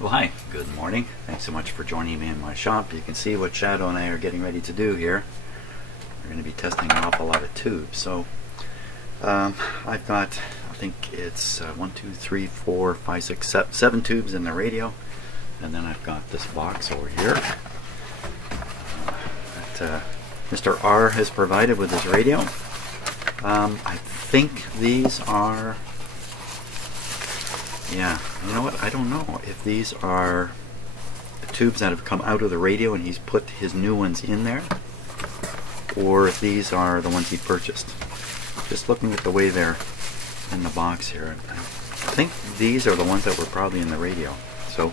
Well, hi, good morning. Thanks so much for joining me in my shop. You can see what Shadow and I are getting ready to do here. We're going to be testing an awful lot of tubes. So I've got, I think it's 1, 2, 3, 4, 5, 6, 7 tubes in the radio, and then I've got this box over here that Mr. R has provided with his radio. I think these are, yeah, you know what, I don't know if these are the tubes that have come out of the radio and he's put his new ones in there, or if these are the ones he purchased. Just looking at the way they're in the box here, I think these are the ones that were probably in the radio. So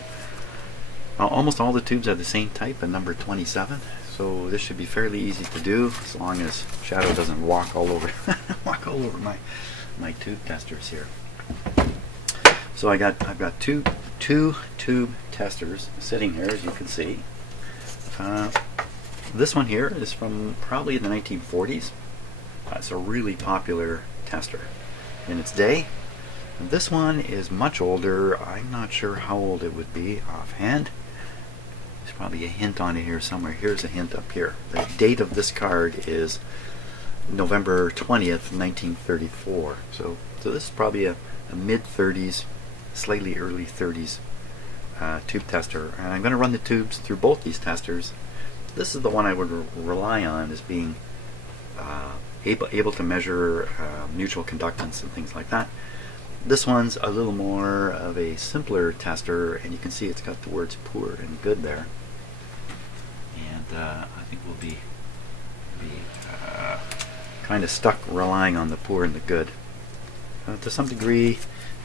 almost all the tubes are the same type, and number 27. So this should be fairly easy to do, as long as Shadow doesn't walk all over my tube testers here. So I've got two tube testers sitting here, as you can see. This one here is from probably the 1940s. It's a really popular tester in its day. And this one is much older. I'm not sure how old it would be offhand. There's probably a hint on it here somewhere. Here's a hint up here. The date of this card is November 20th, 1934. So this is probably a mid-30s, slightly early 30s tube tester. And I'm going to run the tubes through both these testers. This is the one I would rely on as being able to measure mutual conductance and things like that. This one's a little more of a simpler tester, and you can see it's got the words poor and good there. And I think we'll be kind of stuck relying on the poor and the good. To some degree,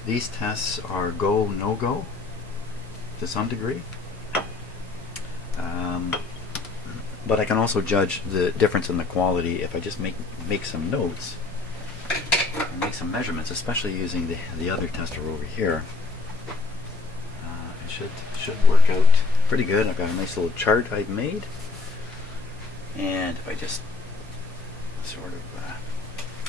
these tests are go, no go, to some degree. But I can also judge the difference in the quality if I just make some notes and make some measurements, especially using the other tester over here. It should work out pretty good. I've got a nice little chart I've made, and if I just sort of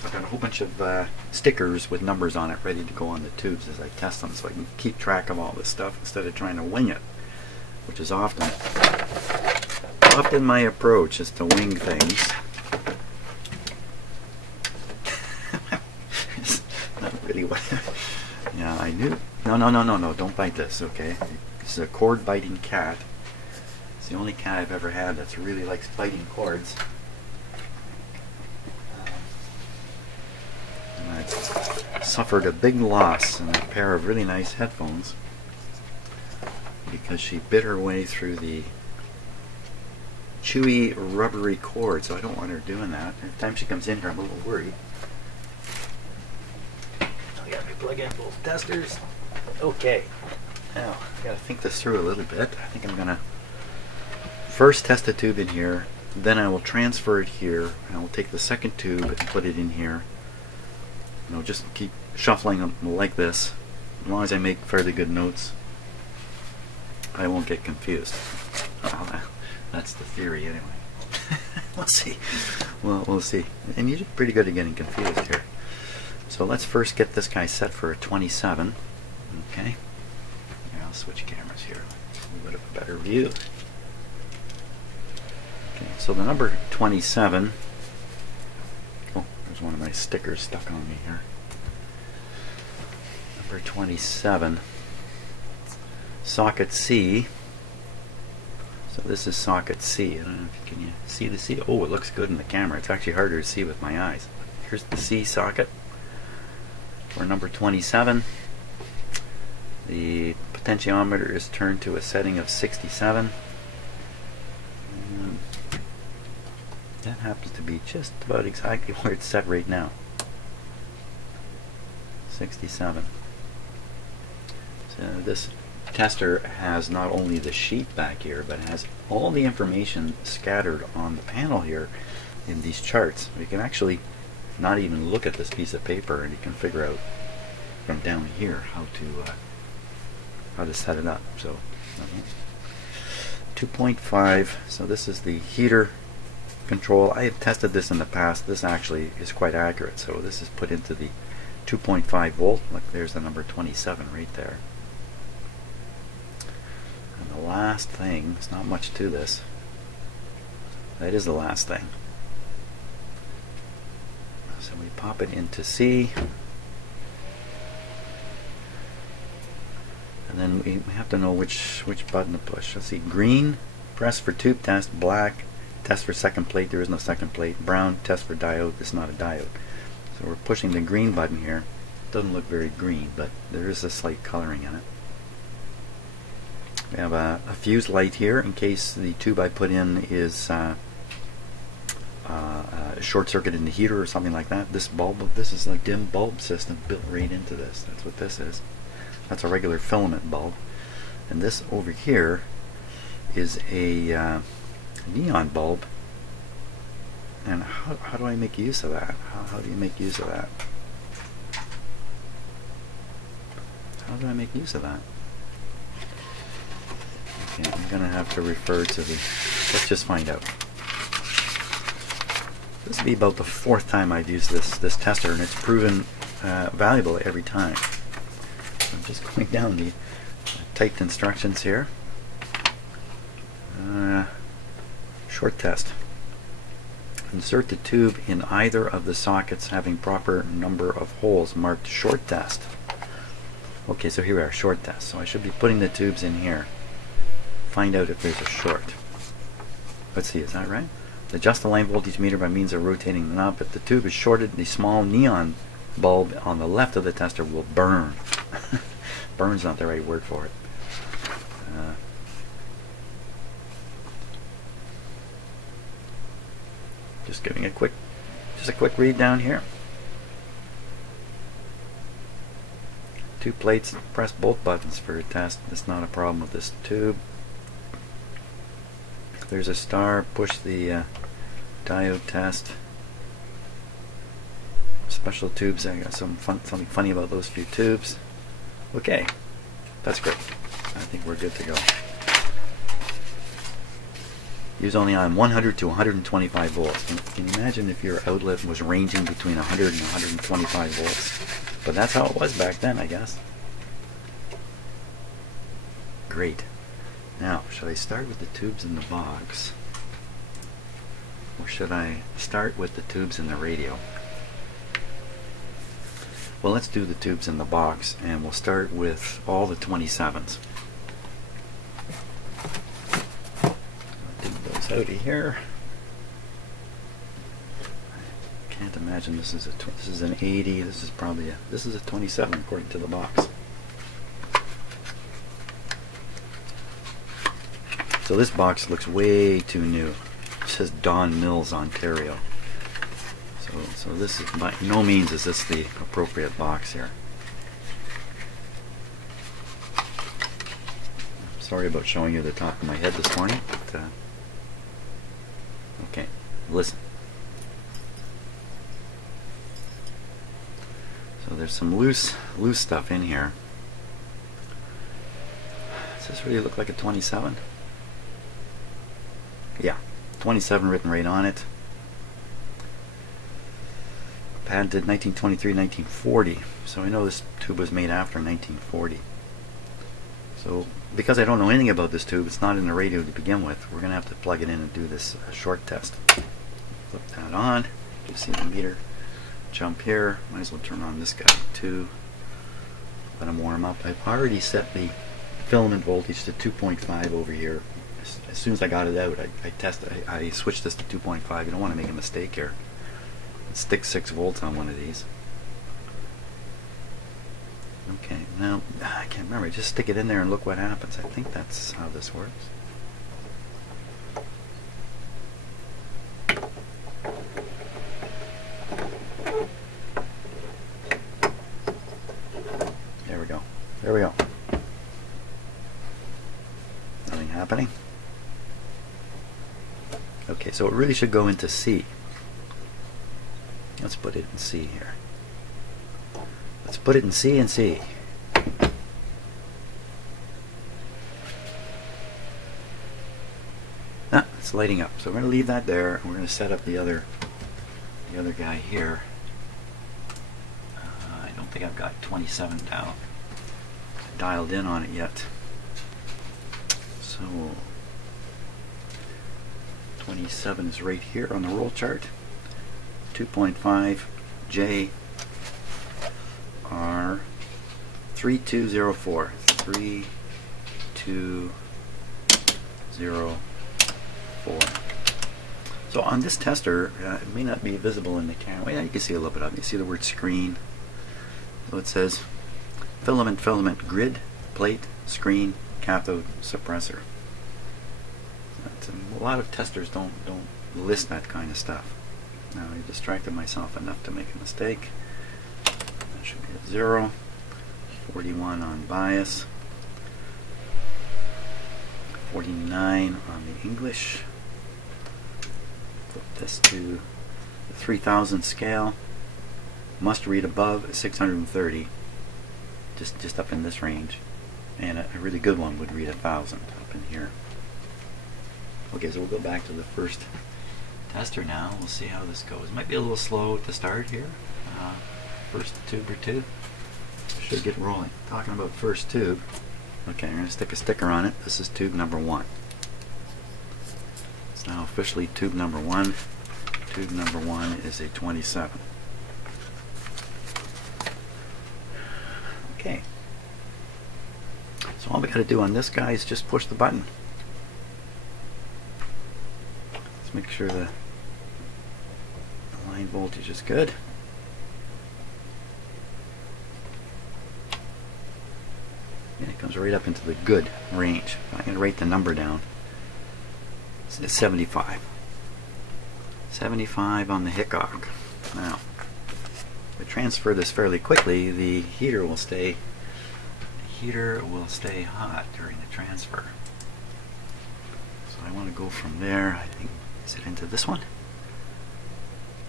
I've got a whole bunch of stickers with numbers on it ready to go on the tubes as I test them, so I can keep track of all this stuff instead of trying to wing it, which is often my approach, is to wing things. It's not really what. Yeah, I knew. No, don't bite this, okay? This is a cord biting cat. It's the only cat I've ever had that really likes biting cords. And I suffered a big loss in a pair of really nice headphones because she bit her way through the chewy, rubbery cord, so I don't want her doing that. Every time she comes in here, I'm a little worried. I gotta plug in both testers. Okay, now I gotta think this through a little bit. I think I'm gonna first test a tube in here, then I will transfer it here, and I will take the second tube and put it in here. And I'll just keep shuffling them like this. As long as I make fairly good notes, I won't get confused. That's the theory, anyway. We'll see. Well, we'll see. And you're pretty good at getting confused here. So let's first get this guy set for a 27. Okay. Yeah, I'll switch cameras here. A little bit of a better view. Okay. So the number 27. Oh, there's one of my stickers stuck on me here. Number 27. Socket C. So this is socket C. I don't know if you see the C. Oh, it looks good in the camera. It's actually harder to see with my eyes. Here's the C socket for number 27. The potentiometer is turned to a setting of 67. And that happens to be just about exactly where it's set right now. 67. So this tester has not only the sheet back here, but it has all the information scattered on the panel here in these charts. You can actually not even look at this piece of paper, and you can figure out from down here how to set it up. So 2.5. So this is the heater control. I have tested this in the past. This actually is quite accurate. So this is put into the 2.5 volt. Look, there's the number 27 right there. And the last thing, there's not much to this. That is the last thing. So we pop it into C. And then we have to know which button to push. Let's see, green, press for tube test, black, test for second plate, there is no second plate, brown, test for diode, this is not a diode. So we're pushing the green button here. Doesn't look very green, but there is a slight coloring in it. We have a fuse light here in case the tube I put in is short circuit in the heater or something like that. This bulb, this is a dim bulb system built right into this. That's what this is. That's a regular filament bulb. And this over here is a neon bulb. And how do I make use of that? How do you make use of that? How do I make use of that? Okay, I'm going to have to refer to the... Let's just find out. This will be about the 4th time I've used this tester, and it's proven valuable every time. So I'm just going down the typed instructions here. Short test. Insert the tube in either of the sockets having proper number of holes marked short test. Okay, so here we are, short test. So I should be putting the tubes in here. Find out if there's a short. Let's see, is that right? Adjust the line voltage meter by means of rotating the knob. If the tube is shorted, the small neon bulb on the left of the tester will burn. Burn's not the right word for it. Just giving a quick read down here. 2 plates, press both buttons for a test. It's not a problem with this tube. There's a star, push the diode test. Special tubes, I got something funny about those few tubes. Okay, that's great. I think we're good to go. Use only on 100 to 125 volts. Can you imagine if your outlet was ranging between 100 and 125 volts? But that's how it was back then, I guess. Great. Now, should I start with the tubes in the box? Or should I start with the tubes in the radio? Well, let's do the tubes in the box, and we'll start with all the 27s. Dig those out of here. I can't imagine this is an 80. This is probably this is a 27 according to the box. So this box looks way too new. It says Don Mills, Ontario. So this is, by no means is this the appropriate box here. Sorry about showing you the top of my head this morning, but okay, listen. So there's some loose stuff in here. Does this really look like a 27? Yeah, 27 written right on it. Patented 1923-1940. So I know this tube was made after 1940. So because I don't know anything about this tube, it's not in the radio to begin with, we're going to have to plug it in and do this short test. Flip that on. You see the meter jump here. Might as well turn on this guy too. Let him warm up. I've already set the filament voltage to 2.5 over here. As soon as I got it out, I switched this to 2.5. You don't want to make a mistake here. Stick 6 volts on one of these. Okay, now I can't remember. Just stick it in there and look what happens. I think that's how this works. There we go. There we go. Nothing happening. Okay, so it really should go into C. Let's put it in C here. Let's put it in C and C. Ah, it's lighting up. So we're going to leave that there, and we're going to set up the other guy here. I don't think I've got 27 dialed in on it yet. So 27 is right here on the roll chart. 2.5 J R 3204. 3204. So on this tester, it may not be visible in the camera. Well, yeah, you can see a little bit of it. You see the word screen. So it says filament grid, plate, screen, cathode, suppressor. A lot of testers don't list that kind of stuff. Now I distracted myself enough to make a mistake. That should be at 0. 41 on bias. 49 on the English. Flip this to the 3000 scale. Must read above 630. Just up in this range. And a really good one would read 1000 up in here. Okay, so we'll go back to the first tester now. We'll see how this goes. It might be a little slow to start here. First tube or two. Should get rolling. Talking about first tube. Okay, I'm going to stick a sticker on it. This is tube number 1. It's now officially tube number 1. Tube number 1 is a 27. Okay. So all we got to do on this guy is just push the button. Let's make sure the line voltage is good. And it comes right up into the good range. I'm going to write the number down. It's 75. 75 on the Hickok. Now, if I transfer this fairly quickly, the heater will stay hot during the transfer. So I want to go from there. I think, is it into this one?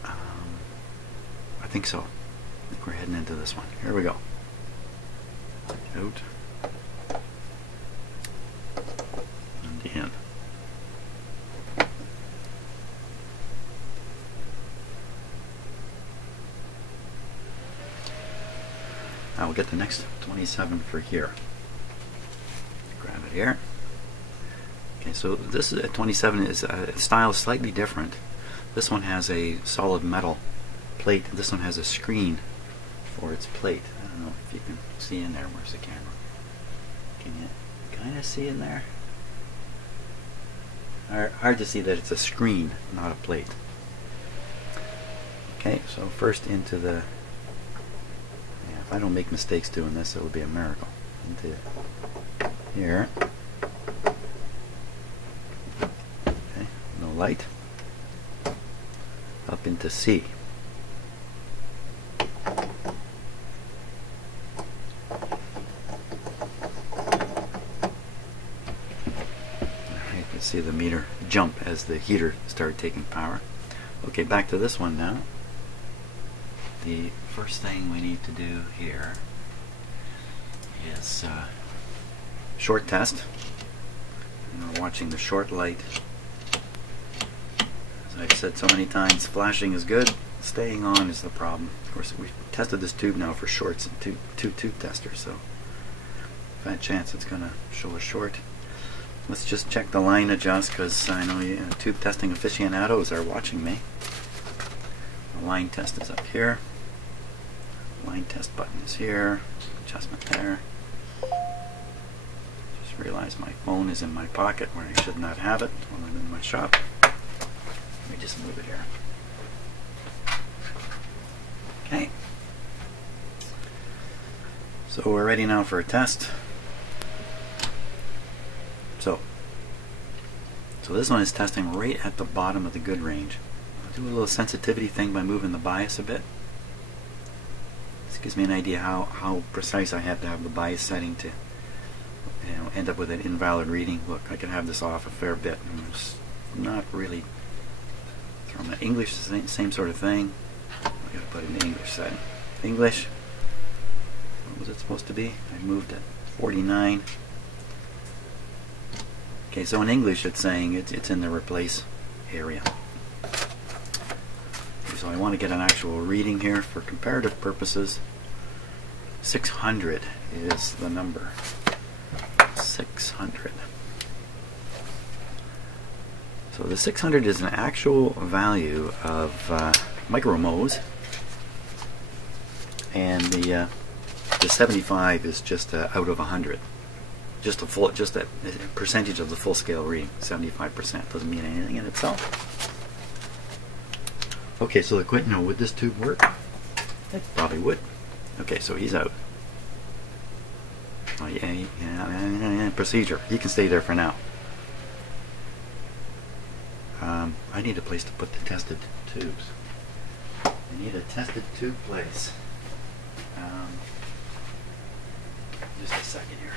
I think so. I think we're heading into this one. Here we go. Out. And in. Now we'll get the next 27 for here. Grab it here. Okay, so this is 27 is style is slightly different. This one has a solid metal plate. This one has a screen for its plate. I don't know if you can see in there. Where's the camera? Can you kind of see in there? Hard to see that it's a screen, not a plate. Okay, so first into the. Yeah, if I don't make mistakes doing this, it would be a miracle. Into here. Okay, no light. Up into C. See the meter jump as the heater started taking power. Okay, back to this one now. The first thing we need to do here is short test. And we're watching the short light. As I've said so many times, flashing is good, staying on is the problem. Of course, we've tested this tube now for shorts and two tube testers, so fat chance it's going to show a short. Let's just check the line adjust, because I know tube testing aficionados are watching me. The line test is up here. Line test button is here. Adjustment there. Just realized my phone is in my pocket where I should not have it when I'm in my shop. Let me just move it here. Okay. So we're ready now for a test. So this one is testing right at the bottom of the good range. I'll do a little sensitivity thing by moving the bias a bit. This gives me an idea how precise I have to have the bias setting to end up with an invalid reading. Look, I can have this off a fair bit. It's not really throw my English, same sort of thing. I gotta put it in the English setting. English, what was it supposed to be? I moved it 49. Okay, so in English it's saying it's in the replace area. Okay, so I want to get an actual reading here for comparative purposes. 600 is the number. 600. So the 600 is an actual value of micromos, and the 75 is just out of 100. Just a percentage of the full scale reading. 75% doesn't mean anything in itself. Okay, so would this tube work? It probably would. Okay, so he's out. Oh, yeah, procedure. He can stay there for now. I need a place to put the tested tubes. I need a tested tube place. Just a second here.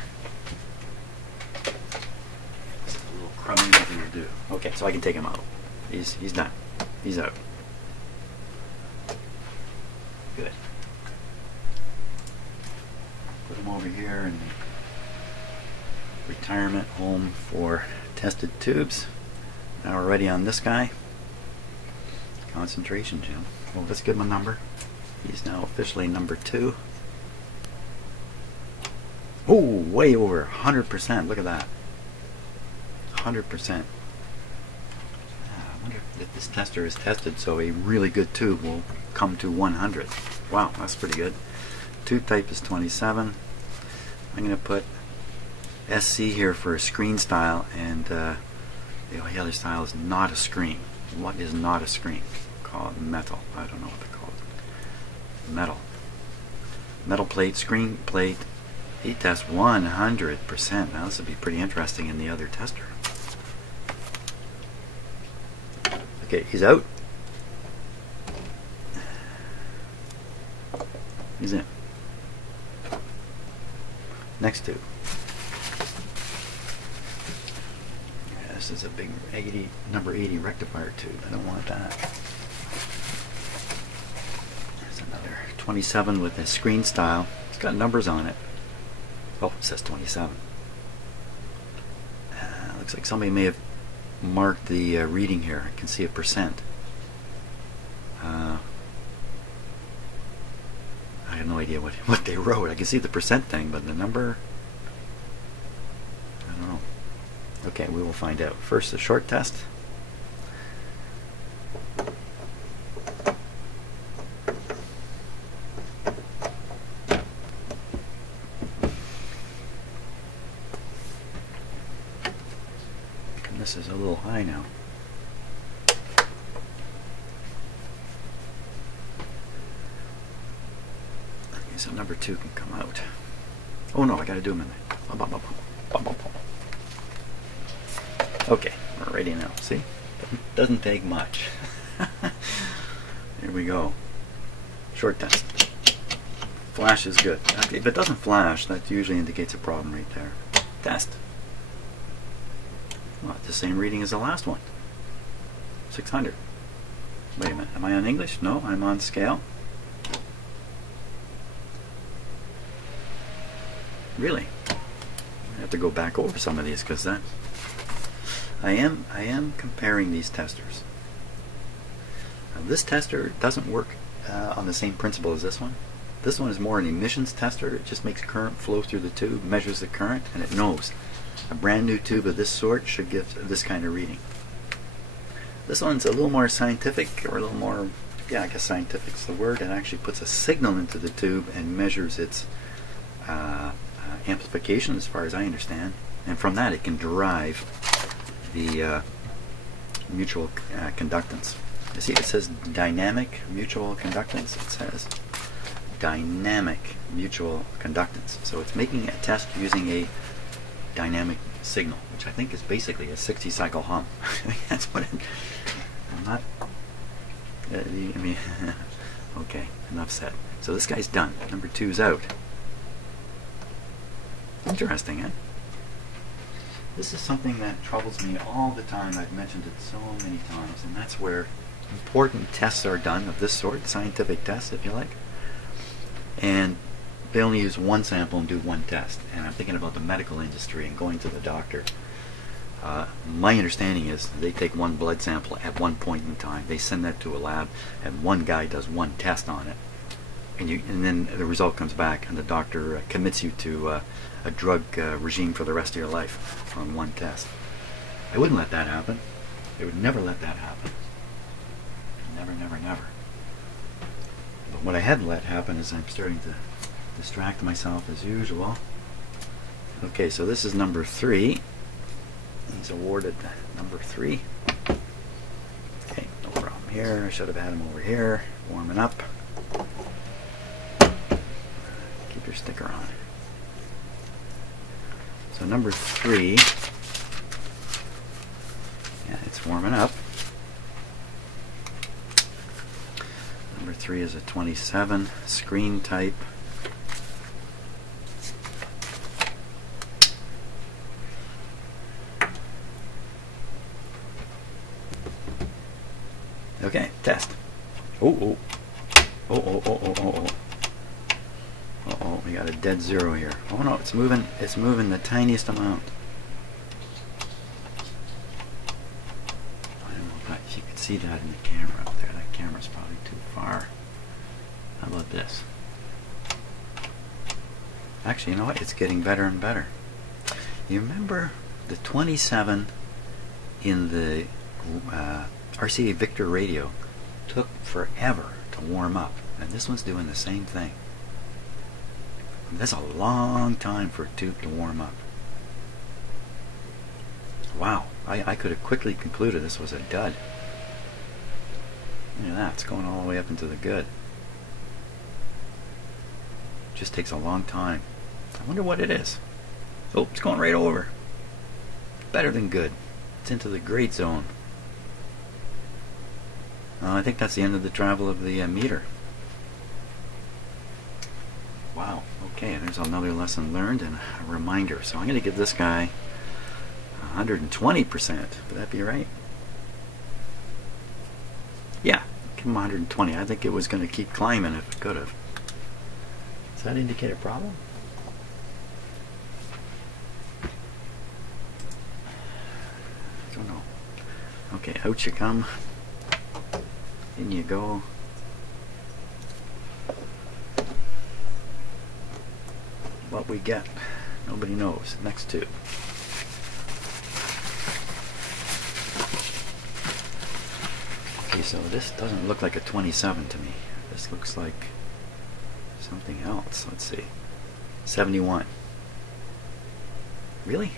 This is a little crummy nothing to do. Okay, so I can take him out. He's done. He's out. Good. Put him over here in the retirement home for tested tubes. Now we're ready on this guy. Concentration, Jim. Well, let's give him a number. He's now officially number 2. Oh, way over 100%. Look at that. 100%. I wonder if this tester is tested so a really good tube will come to 100. Wow, that's pretty good. Tube type is 27. I'm going to put SC here for a screen style, and the other style is not a screen. What is not a screen? Call it metal. I don't know what they call it. Metal. Metal plate, screen plate. Heat test 100%. Now this would be pretty interesting in the other tester. Okay, he's out. He's in. Next tube. Yeah, this is a big number 80 rectifier tube. I don't want that. There's another 27 with a screen style. It's got numbers on it. Oh, it says 27. Looks like somebody may have marked the reading here. I can see a percent. I have no idea what they wrote. I can see the percent thing, but the number, I don't know. Okay, we will find out. First, the short test. And this is a little high now. So number 2 can come out. Oh no, I gotta do them in there. Okay, we're ready now. See? Doesn't take much. Here we go. Short test. Flash is good. If it doesn't flash, that usually indicates a problem right there. Test. Well, it's the same reading as the last one. 600. Wait a minute, am I on English? No, I'm on scale. Really? I have to go back over some of these because that I am comparing these testers. Now, this tester doesn't work on the same principle as this one. This one is more an emissions tester. It just makes current flow through the tube, measures the current, and it knows. A brand new tube of this sort should give this kind of reading. This one's a little more scientific, or a little more, yeah, I guess scientific's the word. It actually puts a signal into the tube and measures its amplification, as far as I understand, and from that it can derive the mutual conductance. You see, it says dynamic mutual conductance. It says dynamic mutual conductance. So it's making a test using a dynamic signal, which I think is basically a 60 cycle hum. That's what I'm not. I mean, okay, enough said. So this guy's done. Number 2's out. Interesting, eh? This is something that troubles me all the time. I've mentioned it so many times, and that's where important tests are done of this sort, scientific tests, if you like, and they only use one sample and do one test. And I'm thinking about the medical industry and going to the doctor. My understanding is they take one blood sample at one point in time, they send that to a lab, and one guy does one test on it, and then the result comes back, and the doctor commits you to a drug regime for the rest of your life on one test. I wouldn't let that happen. It would never let that happen. Never, never, never. But what I had let happen is I'm starting to distract myself as usual. Okay, so this is number 3. He's awarded number 3. Okay, no problem here. I should have had him over here, warming up. Keep your sticker on. So number 3, yeah, it's warming up. Number 3 is a 27 screen type. Okay, test. Oh, we got a dead zero here. Oh no, it's moving the tiniest amount. I don't know if you could see that in the camera up there. That camera's probably too far. How about this? Actually, you know what? It's getting better and better. You remember the 27 in the RCA Victor radio took forever to warm up, and this one's doing the same thing. That's a long time for a tube to warm up. Wow, I could have quickly concluded this was a dud. Look at that, it's going all the way up into the good. Just takes a long time. I wonder what it is. Oh, it's going right over. Better than good. It's into the great zone. I think that's the end of the travel of the meter. Wow, okay, there's another lesson learned and a reminder. So I'm going to give this guy 120%. Would that be right? Yeah, give him 120. I think it was going to keep climbing if it could have. Does that indicate a problem? I don't know. Okay, out you come. In you go. What we get, nobody knows. Next tube. Okay, so this doesn't look like a 27 to me. This looks like something else. Let's see. 71. Really?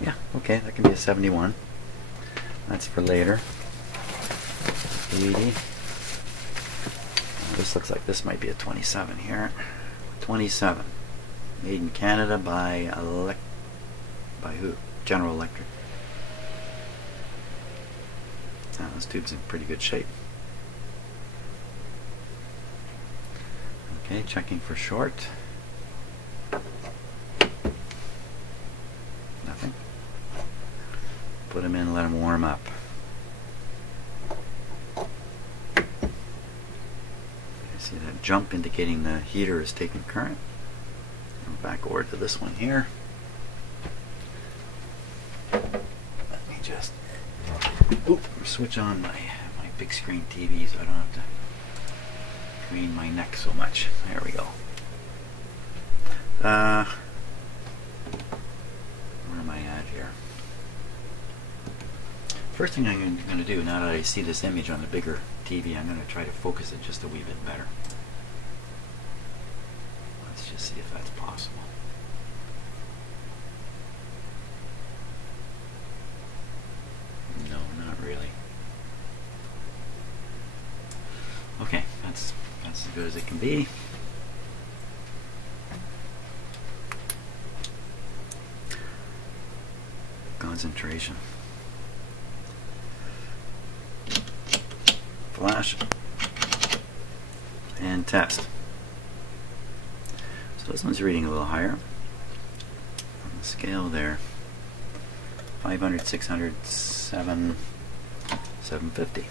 Yeah, okay, that can be a 71. That's for later. 80. This looks like this might be a 27 here. 27. Made in Canada by who? General Electric. Now, this tube's in pretty good shape. Okay, checking for short. Nothing. Put them in, let them warm up. See that jump indicating the heater is taking current. Go back over to this one here. Let me just switch on my big screen TV so I don't have to crane my neck so much. There we go. Where am I at here? First thing I'm going to do, now that I see this image on the bigger TV, I'm going to try to focus it just a wee bit better. Let's just see if that's possible. No, not really. Okay, that's as good as it can be. Concentration. Flash and test. So this one's reading a little higher on the scale there. 500, 600, 7, 750.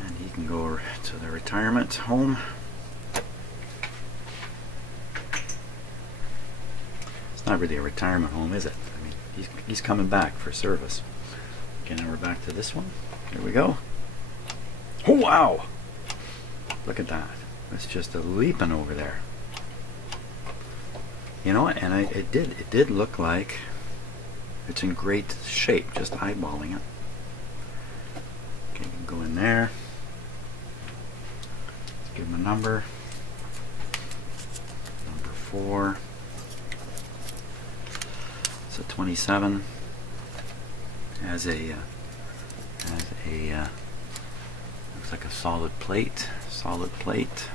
And he can go to the retirement home. Not really a retirement home, is it? I mean, he's coming back for service. Okay, now we're back to this one. Here we go. Oh, wow! Look at that. It's just a leaping over there. You know what? And it did look like it's in great shape, just eyeballing it. Okay, you can go in there. Let's give him a number. Number 4. It's a 27. Has a looks like a solid plate. Solid plate.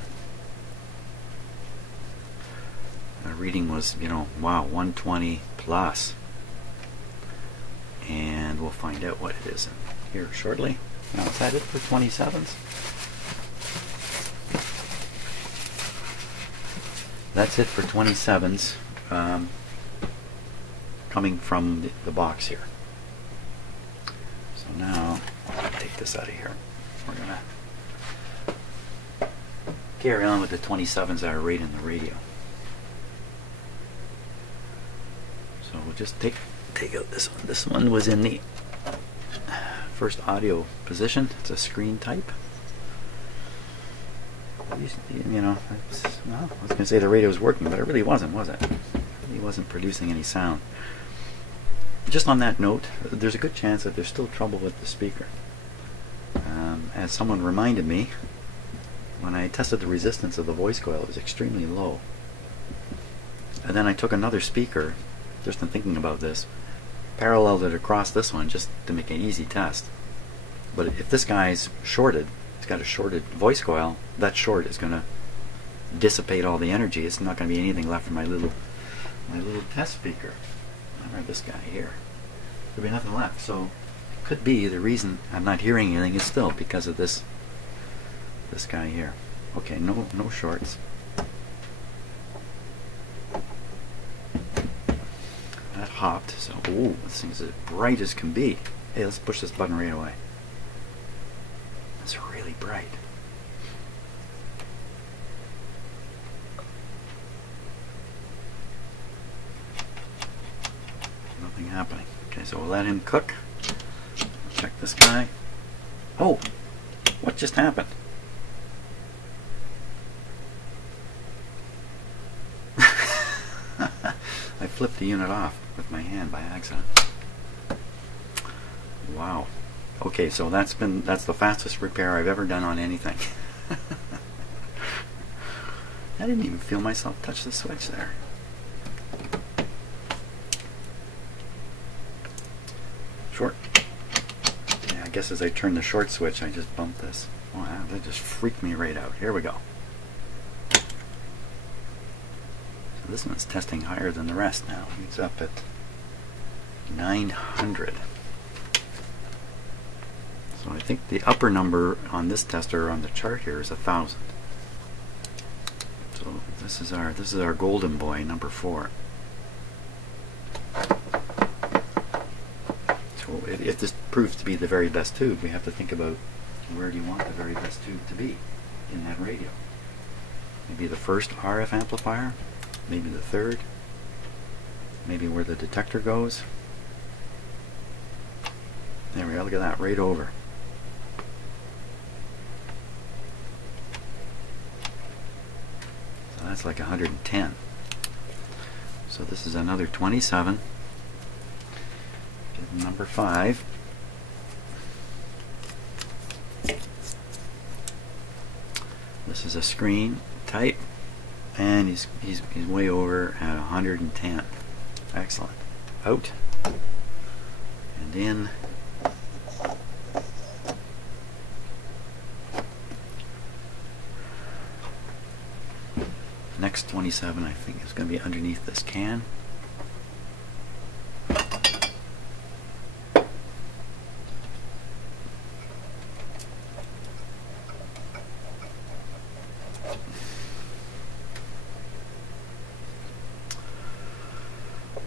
The reading was, you know, wow, 120 plus. And we'll find out what it is here shortly. Now, is that it for 27s? That's it for 27s, coming from the box here. So now, I'll take this out of here. We're going to carry on with the 27s that are right in the radio. So we'll just take out this one. This one was in the first audio position. It's a screen type. You know, well, I was going to say the radio was working, but it really wasn't, was it? It really wasn't producing any sound. Just on that note, there's a good chance that there's still trouble with the speaker. As someone reminded me, when I tested the resistance of the voice coil, it was extremely low. And then I took another speaker, just in thinking about this, paralleled it across this one just to make an easy test. But if this guy's shorted, he's got a shorted voice coil, that short is going to dissipate all the energy. It's not going to be anything left from my little test speaker. Remember this guy here. There'll be nothing left. So it could be the reason I'm not hearing anything is still because of this guy here. Okay, no shorts. That hopped. So ooh, this thing's as bright as can be. Hey, let's push this button right away. It's really bright. Nothing happening. Okay, so we'll let him cook. Check this guy. Oh, what just happened? I flipped the unit off with my hand by accident. Wow. Okay, so that's the fastest repair I've ever done on anything. I didn't even feel myself touch the switch there. Short. Yeah, I guess as I turn the short switch, I just bumped this. Wow, that just freaked me right out. Here we go. So this one's testing higher than the rest now. It's up at 900. So I think the upper number on this tester on the chart here is 1,000. So this is our golden boy, number 4. So if this proves to be the very best tube, we have to think about where do you want the very best tube to be in that radio. Maybe the first RF amplifier, maybe the third, maybe where the detector goes. There we go, look at that, right over. So that's like 110. So this is another 27. Give him number 5. This is a screen type, and he's way over at 110. Excellent. Out and in. Next 27, I think, is going to be underneath this can.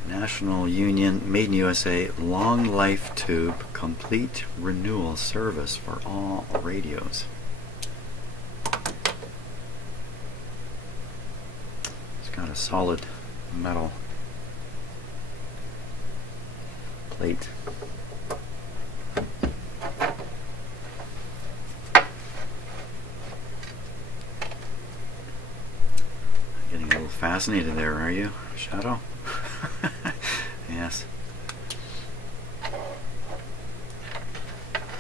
National Union, made in USA, long life tube, complete renewal service for all radios. It's got a solid metal plate. fascinated there, are you, Shadow? Yes.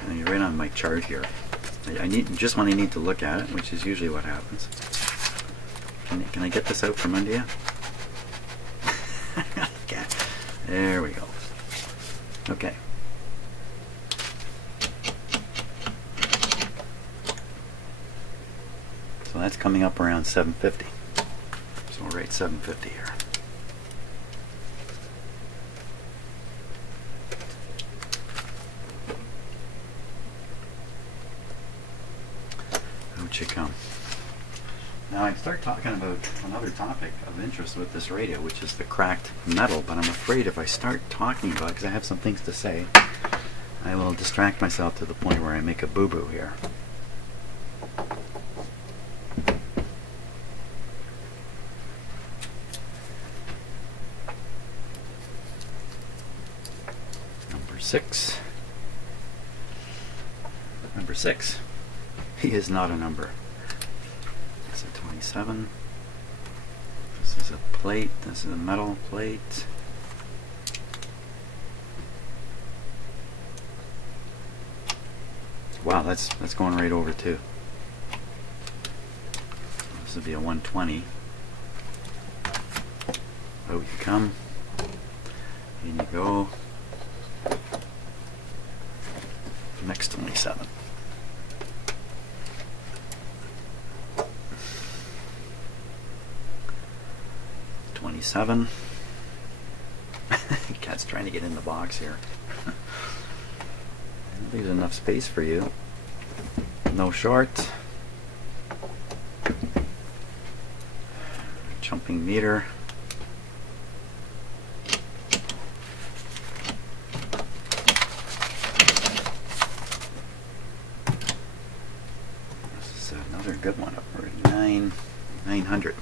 And you're right on my chart here. I need just when I need to look at it, which is usually what happens. Can I get this out from under you? Okay. There we go. Okay. So that's coming up around 750. So we'll write 750 here. Out you come. Now I start talking about another topic of interest with this radio, which is the cracked metal, but I'm afraid if I start talking about it, because I have some things to say, I will distract myself to the point where I make a boo-boo here. Six. Number 6. He is not a number. It's a 27. This is a plate. This is a metal plate. Wow, that's going right over too. This would be a 120. Out you come. In you go. Next 27. 27. Cat's trying to get in the box here. Leaves enough space for you. No short. Jumping meter. Another good one up for 900.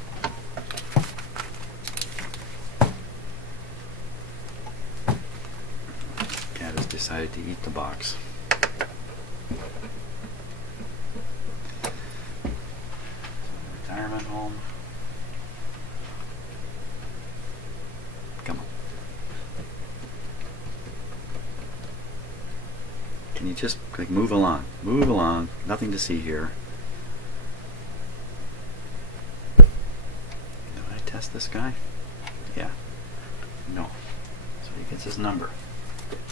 Cat has decided to eat the box. Retirement home. Come on. Can you just like move along? Move along. Nothing to see here. Test this guy? Yeah. No. So he gets his number.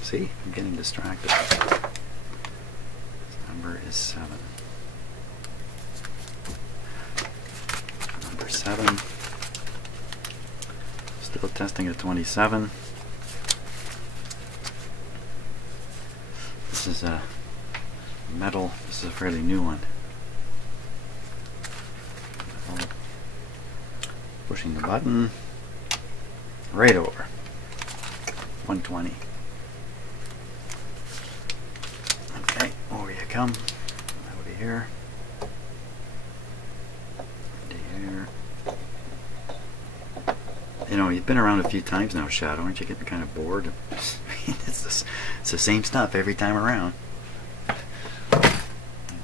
See? I'm getting distracted. His number is 7. Number 7. Still testing at 27. This is a metal. This is a fairly new one. Pushing the button right over 120. Okay, over you come. Over here. Into here. You know, you've been around a few times now, Shadow. Aren't you getting kind of bored? It's the same stuff every time around.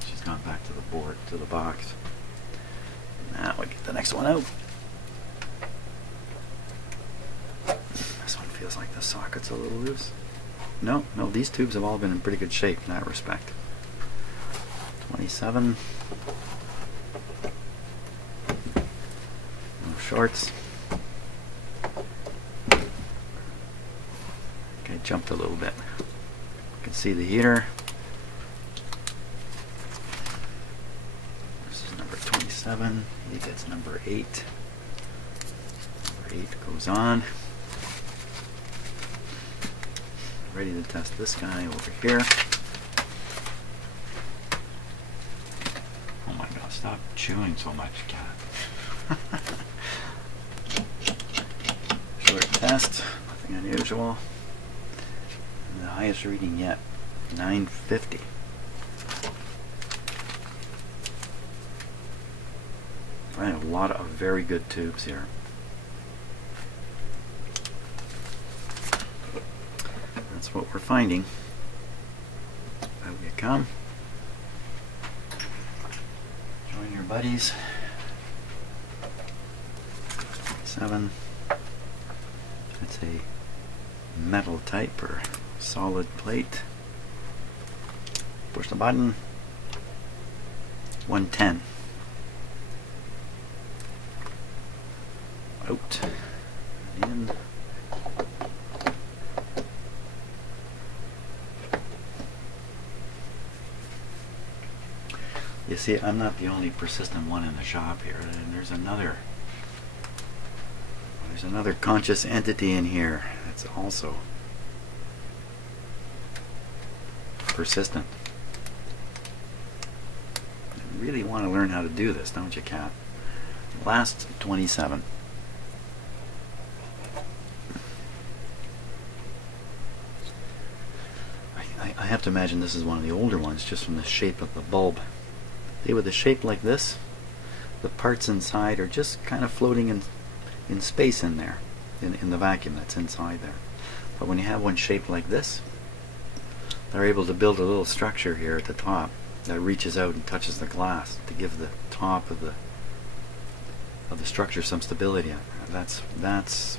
She's gone back to the board, to the box. Now we get the next one out. Feels like the socket's a little loose. No, these tubes have all been in pretty good shape in that respect. 27. No shorts. Okay, jumped a little bit. You can see the heater. This is number 27. He gets number 8. Number 8 goes on. Ready to test this guy over here. Oh my god, stop chewing so much, cat. Short test, nothing unusual. And the highest reading yet, 950. I have a lot of very good tubes here. That's what we're finding. Out you come. Join your buddies. 27. It's a metal type or solid plate. Push the button. 110. Out. In. You see, I'm not the only persistent one in the shop here, and there's another conscious entity in here that's also persistent. You really want to learn how to do this, don't you, Cat? Last 27. I have to imagine this is one of the older ones just from the shape of the bulb. See, with a shape like this, the parts inside are just kind of floating in space in there, in the vacuum that's inside there. But when you have one shaped like this, they're able to build a little structure here at the top that reaches out and touches the glass to give the top of the structure some stability. That's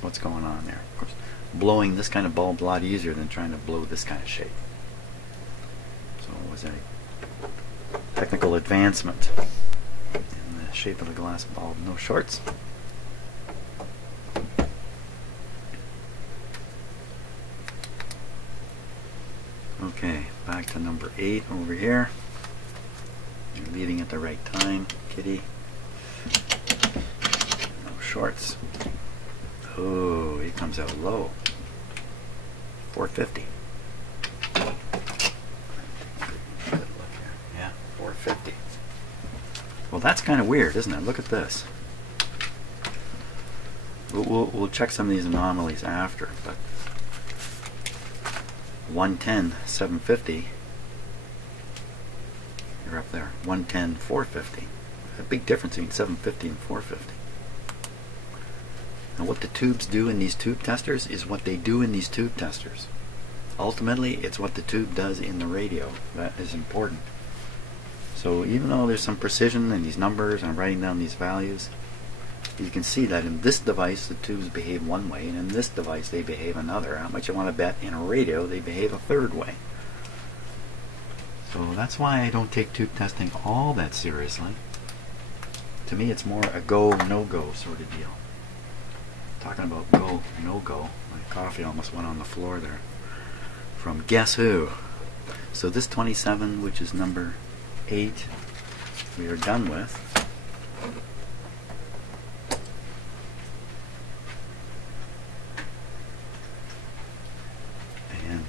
what's going on there. Of course, blowing this kind of bulb a lot easier than trying to blow this kind of shape. So it was a technical advancement in the shape of the glass bulb. No shorts. Okay, back to number 8 over here. You're leaving at the right time, kitty. No shorts. Oh, it comes out low. 450. Yeah, 450. Well, that's kind of weird, isn't it? Look at this. We'll check some of these anomalies after, but 110, 750. You're up there. 110, 450. A big difference between 750 and 450. Now what the tubes do in these tube testers is what they do in these tube testers. Ultimately, it's what the tube does in the radio that is important. So even though there's some precision in these numbers, I'm writing down these values, you can see that in this device the tubes behave one way, and in this device they behave another. How much you want to bet in a radio they behave a third way. So that's why I don't take tube testing all that seriously. To me it's more a go, no-go sort of deal. Talking about go, no-go, my coffee almost went on the floor there. From Guess Who. So this 27, which is number 8, we are done with. And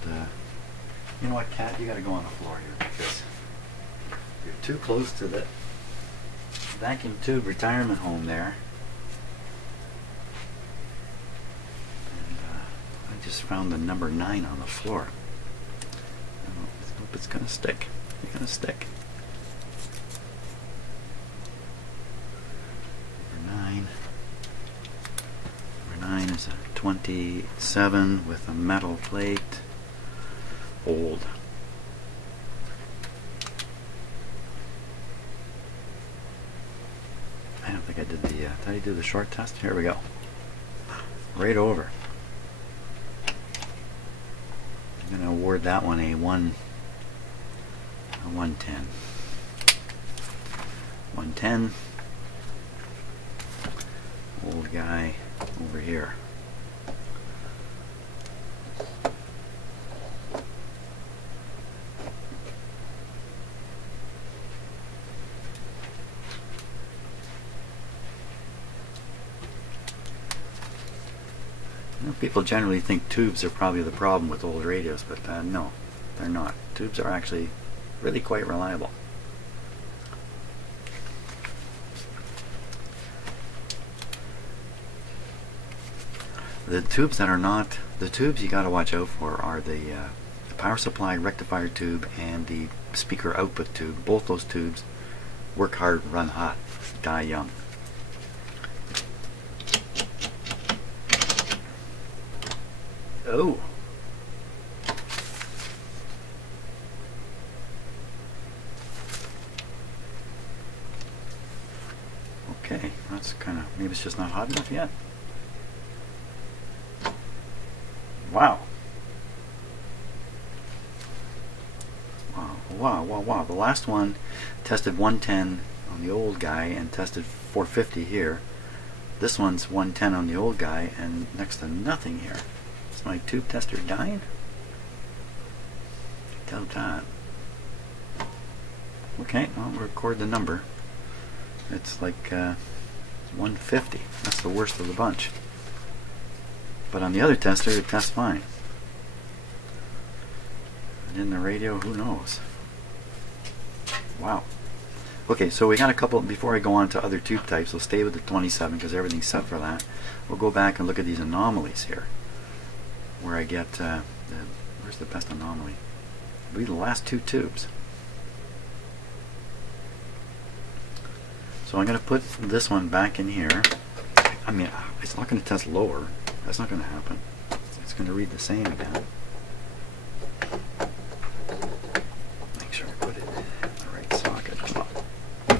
you know what, Cat, you gotta go on the floor here because you're too close to the vacuum tube retirement home there. And I just found the number 9 on the floor. I hope it's gonna stick. It's gonna stick. Number 9 is a 27 with a metal plate. Old. I don't think I did the, did I do the short test? Here we go. Right over. I'm going to award that one a 110. 110. Old guy over here. People generally think tubes are probably the problem with old radios, but no, they're not. Tubes are actually really quite reliable. The tubes that are not, the tubes you got to watch out for are the power supply rectifier tube and the speaker output tube. Both those tubes work hard, run hot, die young. Oh. Okay, that's kind of, maybe it's just not hot enough yet. wow. The last one tested 110 on the old guy and tested 450 here. This one's 110 on the old guy and next to nothing here. Is my tube tester dying? I doubt that. Okay, well, we'll record the number. It's like 150. That's the worst of the bunch. But on the other tester, it tests fine. And in the radio, who knows? Wow. Okay, so we got a couple. Before I go on to other tube types, we'll stay with the 27 because everything's set for that. We'll go back and look at these anomalies here, where I get where's the best anomaly? It'll be the last two tubes. So I'm going to put this one back in here. I mean, it's not going to test lower. That's not going to happen. It's going to read the same again. Make sure I put it in the right socket. Come on. Am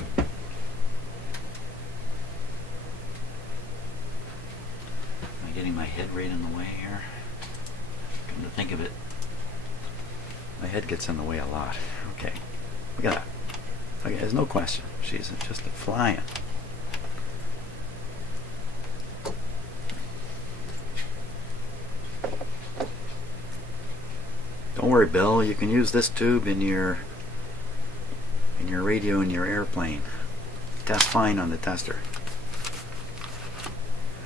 I getting my head right in the way here? Come to think of it, my head gets in the way a lot. Okay, look at that. Okay, there's no question. She's just flying. Don't worry, Bill. You can use this tube in your radio in your airplane. Test fine on the tester.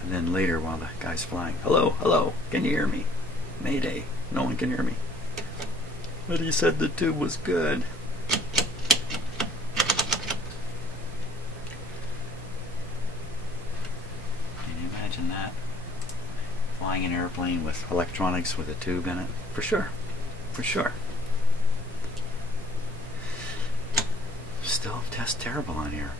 And then later, while the guy's flying, hello, hello. Can you hear me? Mayday. No one can hear me. But he said the tube was good. Imagine that. Flying an airplane with electronics with a tube in it. For sure. For sure. Still tests terrible on here.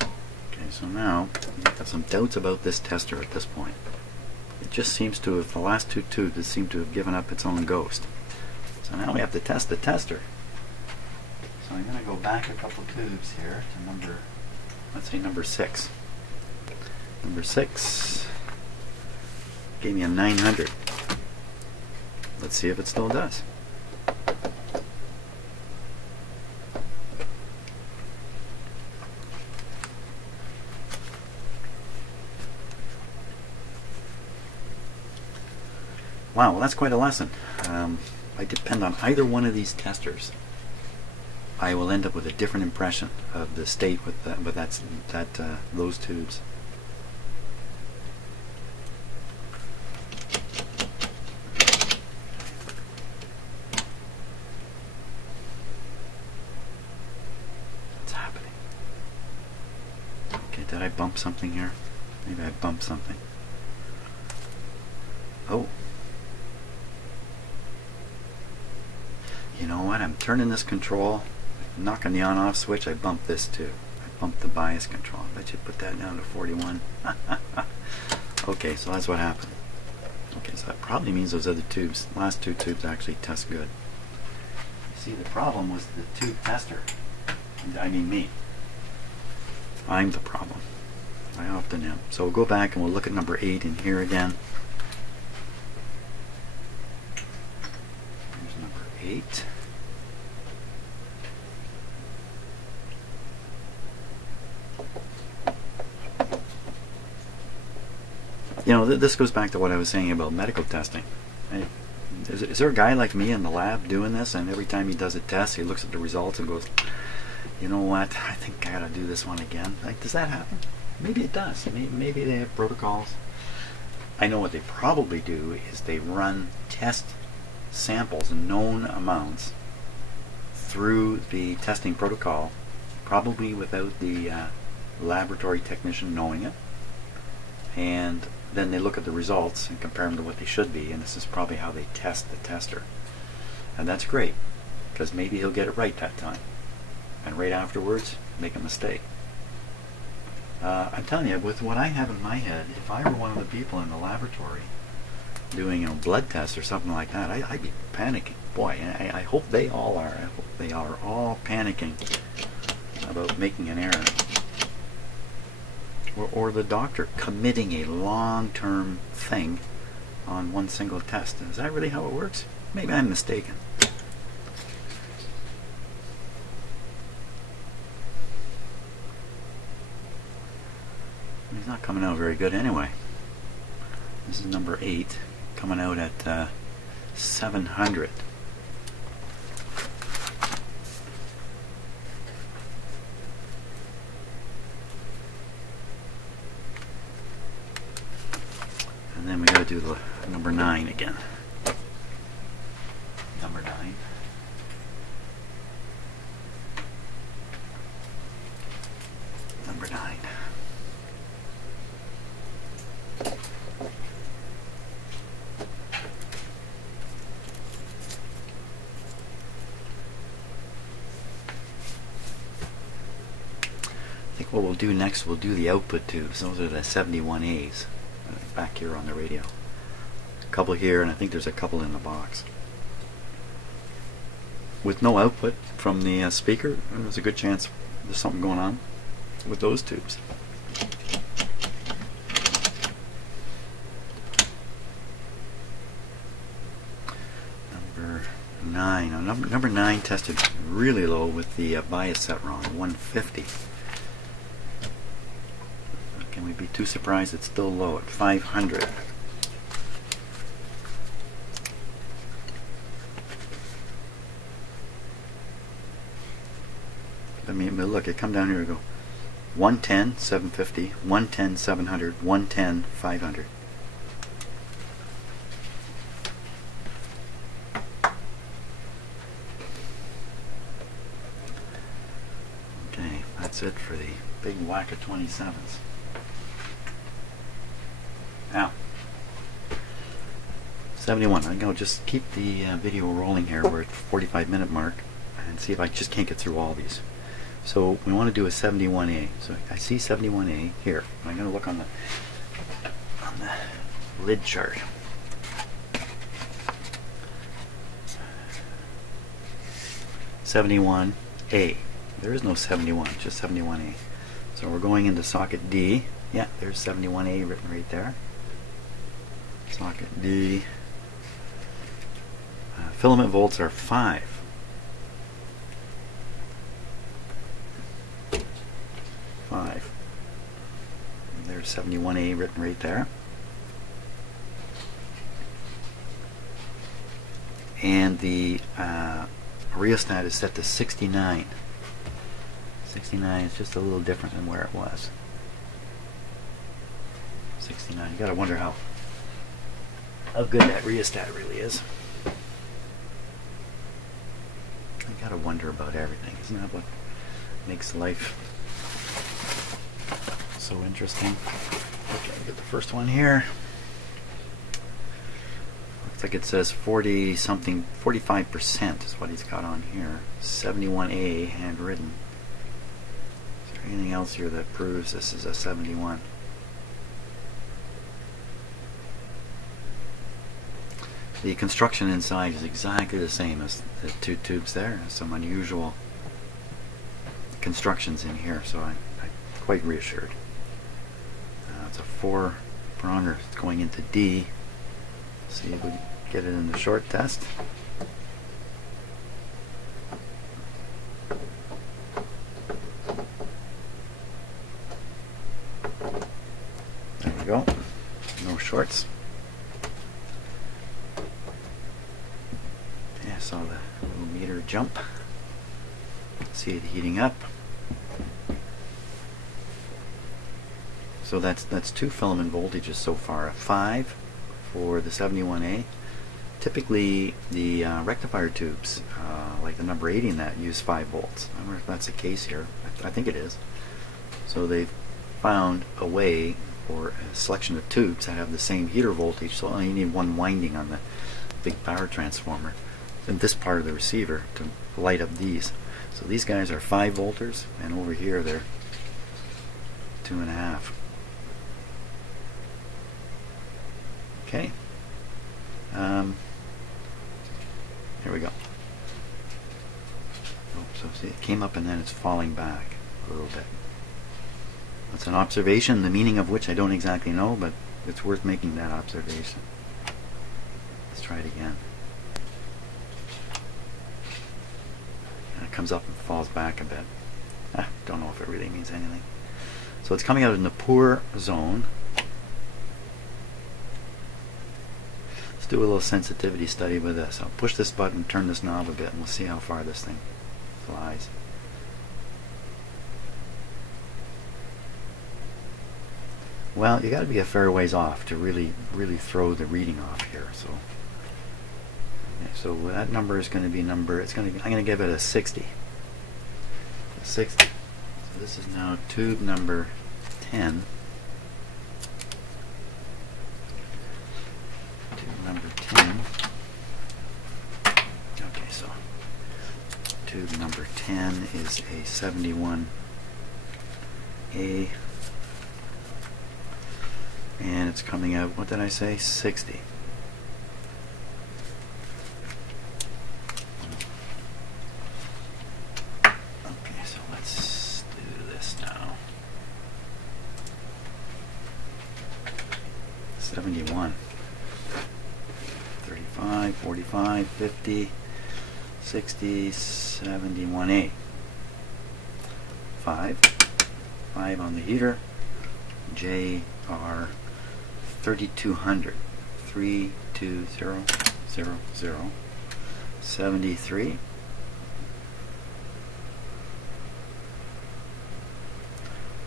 Okay, so now I've got some doubts about this tester at this point. It just seems to have, the last two tubes, it seemed to have given up its own ghost. So now we have to test the tester. So I'm going to go back a couple tubes here to number, let's say number 6. Number 6 gave me a 900. Let's see if it still does. Wow, well, that's quite a lesson. I depend on either one of these testers. I will end up with a different impression of the state with those tubes. What's happening? Okay, did I bump something here? Maybe I bumped something. Oh. You know what? I'm turning this control, knocking the on-off switch. I bumped this too. I bumped the bias control. I bet you put that down to 41. Okay, so that's what happened. Okay, so that probably means those other tubes, last two tubes, actually test good. You see, the problem was the tube tester. I mean me. I'm the problem. I often am. So we'll go back and we'll look at number 8 in here again. Here's number 8. You know, this goes back to what I was saying about medical testing. Is there a guy like me in the lab doing this, and every time he does a test, he looks at the results and goes, you know what, I think I gotta do this one again? Like, does that happen? Maybe it does. Maybe they have protocols. I know what they probably do is they run test samples in known amounts through the testing protocol, probably without the laboratory technician knowing it, and then they look at the results and compare them to what they should be, and this is probably how they test the tester. And that's great, because maybe he'll get it right that time, and right afterwards make a mistake. I'm telling you, with what I have in my head, if I were one of the people in the laboratory doing blood tests or something like that, I'd be panicking. Boy, I hope they all are. I hope they are all panicking about making an error. Or the doctor committing a long-term thing on one single test. Is that really how it works? Maybe I'm mistaken. He's not coming out very good anyway. This is number 8, coming out at 700. And then we got to do the number 9 again. Number 9. Number 9. I think what we'll do next, we'll do the output tubes. Those are the 71As back here on the radio. A couple here, and I think there's a couple in the box. With no output from the speaker, there's a good chance there's something going on with those tubes. Number 9. Now, number 9 tested really low with the bias set wrong, 150. Can we be too surprised it's still low at 500? I mean, look, it come down here and go 110, 750, 110, 700, 110, 500. Okay, that's it for the big whack of 27s. Now, 71. I think I'll just keep the video rolling here. We're at the 45-minute mark, and see if I just can't get through all these. So we want to do a 71A. So I see 71A here. I'm going to look on the lid chart. .71A. There is no 71, just 71A. So we're going into socket D. Yeah, there's 71A written right there. Socket D. Filament volts are 5. 5. There's 71A written right there. And the rheostat is set to 69. 69 is just a little different than where it was. 69. You gotta wonder how good that rheostat really is. You gotta wonder about everything. Isn't that what makes life so interesting? Okay, get the first one here. Looks like it says 40 something, 45% is what he's got on here. 71A handwritten. Is there anything else here that proves this is a 71? The construction inside is exactly the same as the two tubes there. There's some unusual constructions in here, so I'm quite reassured. It's a 4-pronger going into D. See if we get it in the short test. There we go. No shorts. Yeah, saw the little meter jump. See it heating up. So that's 2 filament voltages so far. A 5 for the 71A. Typically the rectifier tubes, like the number 80 in that, use 5 volts. I wonder if that's the case here. I think it is. So they've found a way for a selection of tubes that have the same heater voltage, so only need one winding on the big power transformer in this part of the receiver to light up these. So these guys are 5 volters, and over here they're 2.5. Okay. Here we go. Oh, so see, it came up and then it's falling back a little bit. That's an observation, the meaning of which I don't exactly know, but it's worth making that observation. Let's try it again. And it comes up and falls back a bit. Don't know if it really means anything. So it's coming out in the poor zone. Let's do a little sensitivity study with this. I'll push this button, turn this knob a bit, and we'll see how far this thing flies. Well, you got to be a fair ways off to really throw the reading off here. So, okay, so that number is going to be I'm going to give it a 60. A 60. So this is now tube number 10. Tube number 10. Okay, so tube number 10 is a 71A. And it's coming out, what did I say? 60. Okay, so let's do this now. 71. 35, 45, 50, 60, 71A. 5 on the heater. JR 3200, 32000, 73,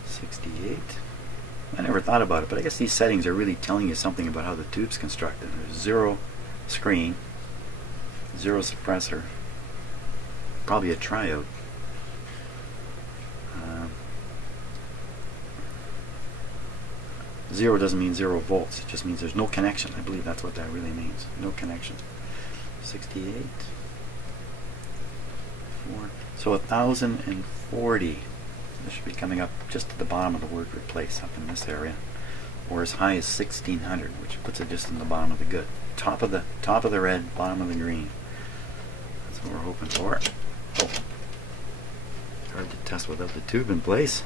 68. I never thought about it, but I guess these settings are really telling you something about how the tube's constructed. There's 0 screen, 0 suppressor, probably a triode. 0 doesn't mean 0 volts, it just means there's no connection. I believe that's what that really means. No connection. 68. 4. So 1040. This should be coming up just at the bottom of the word replace, up in this area. Or as high as 1600, which puts it just in the bottom of the good. Top of the red, bottom of the green. That's what we're hoping for. Oh. Hard to test without the tube in place.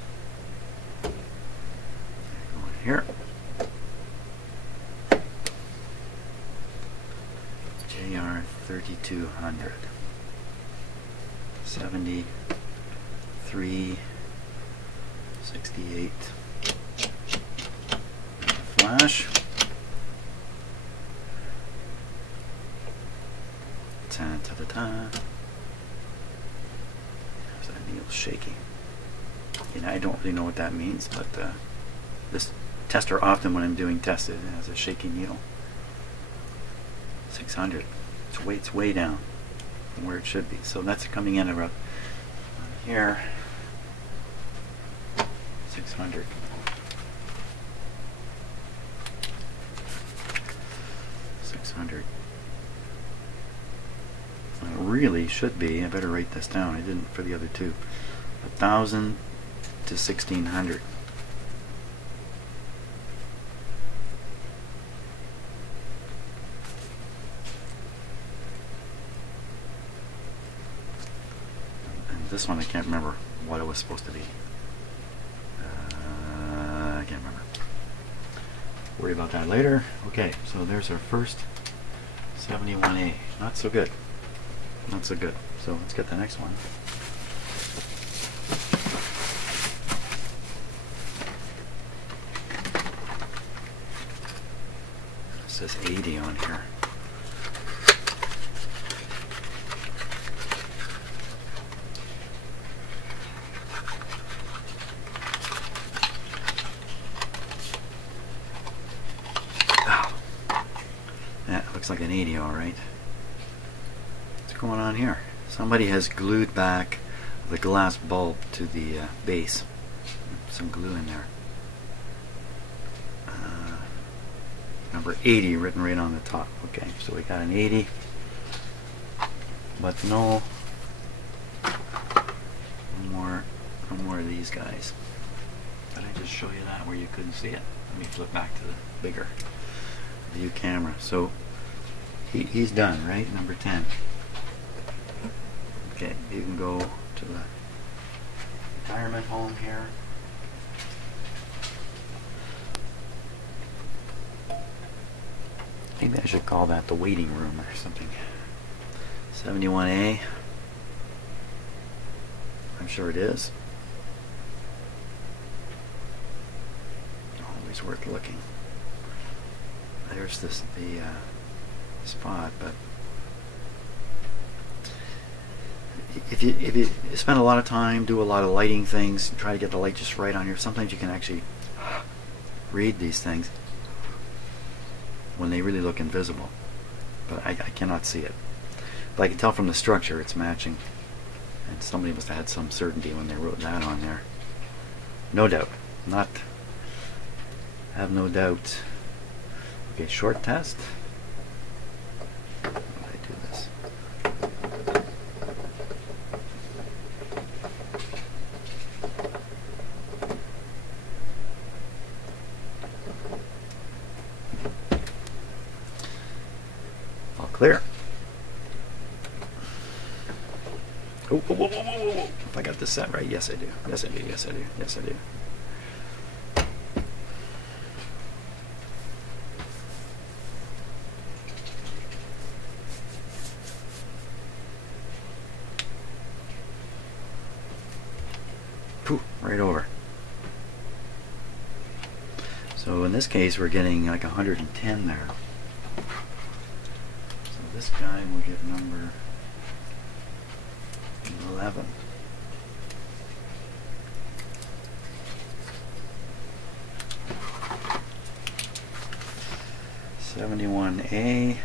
Here. JR 3200. 73. 68. Flash. Ta-ta-ta-ta. There's that needle shaking. You know, I don't really know what that means, but this tester often, when I'm doing tests, it has a shaky needle. 600. It's way down from where it should be. So that's coming in about here. 600. 600. It really should be. I better write this down. I didn't for the other two. 1000 to 1600. This one I can't remember what it was supposed to be. I can't remember. Worry about that later. Okay, so there's our first 71A. Not so good. Not so good. So let's get the next one. It says 80 on here. Looks like an 80, all right. What's going on here? Somebody has glued back the glass bulb to the base. Some glue in there. Number 80 written right on the top. Okay, so we got an 80, but no more of these guys. Did I just show you that where you couldn't see it? Let me flip back to the bigger view camera. So he's done, right? Number 10. Okay, you can go to the retirement home here. Maybe I should call that the waiting room or something. 71A. I'm sure it is. always worth looking. There's the spot, but if you spend a lot of time, do a lot of lighting things, try to get the light just right on here, sometimes you can actually read these things when they really look invisible. But I cannot see it. But I can tell from the structure it's matching. And somebody must have had some certainty when they wrote that on there. No doubt. Have no doubt. Okay, short test. How do I do this? All clear. Oh, whoa, whoa, whoa, whoa, whoa. If I got this set right, yes I do. Yes I do, yes I do, yes I do. Poof, right over. So in this case we're getting like 110 there. So this guy will get number 11. $71A.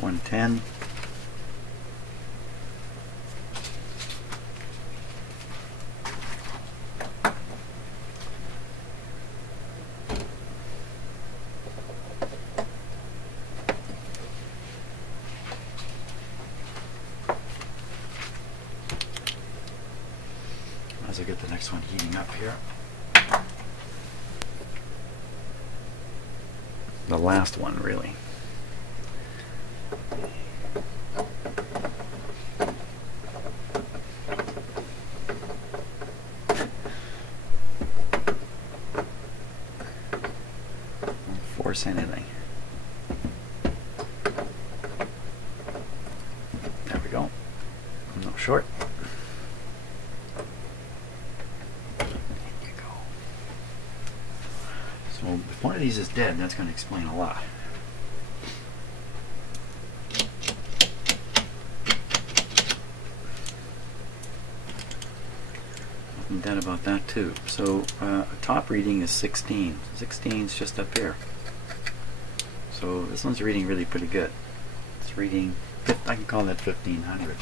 $110. As I get the next one heating up here. The last one, really. Don't force anything. There we go. No short. So if one of these is dead, that's going to explain a lot. Nothing dead about that too. So top reading is 16. 16 is just up here. So this one's reading really pretty good. It's reading, I can call that 1500.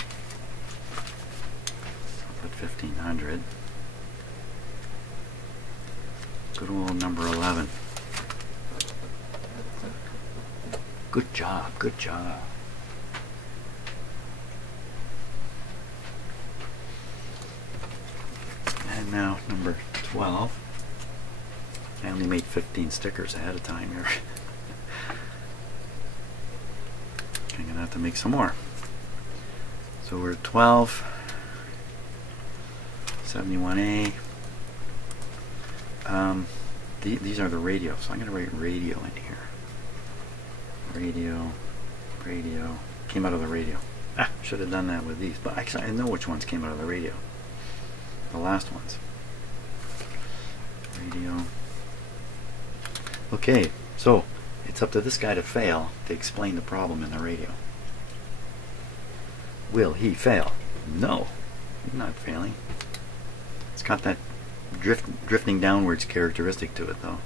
I'll put 1500. Good old number 11. Good job, good job. And now number 12. I only made 15 stickers ahead of time here. I'm going to have to make some more. So we're at 12. 71A. These are the radios, so I'm going to write radio in here. Radio, came out of the radio. Should have done that with these, but actually I know which ones came out of the radio. The last ones. Radio. Okay, so it's up to this guy to fail to explain the problem in the radio. Will he fail? No, he's not failing. It's got that drifting downwards characteristic to it, though.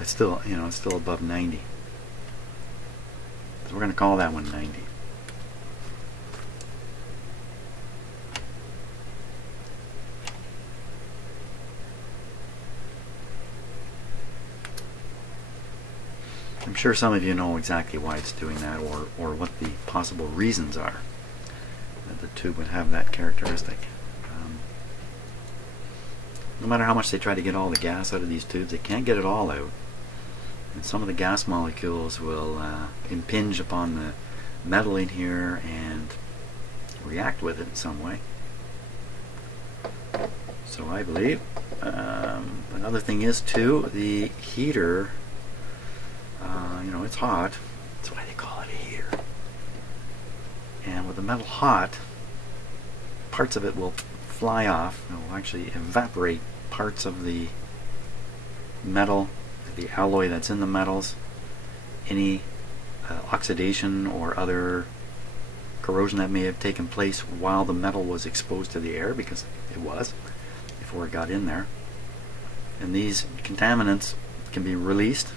It's still, you know, it's still above 90. So we're going to call that one 90. I'm sure some of you know exactly why it's doing that, or what the possible reasons are that the tube would have that characteristic. No matter how much they try to get all the gas out of these tubes, they can't get it all out. And some of the gas molecules will impinge upon the metal in here and react with it in some way. So I believe. Another thing is too, the heater, you know, it's hot. That's why they call it a heater. And with the metal hot, parts of it will fly off. It will actually evaporate parts of the metal, the alloy that's in the metals, any oxidation or other corrosion that may have taken place while the metal was exposed to the air, because it was before it got in there. And these contaminants can be released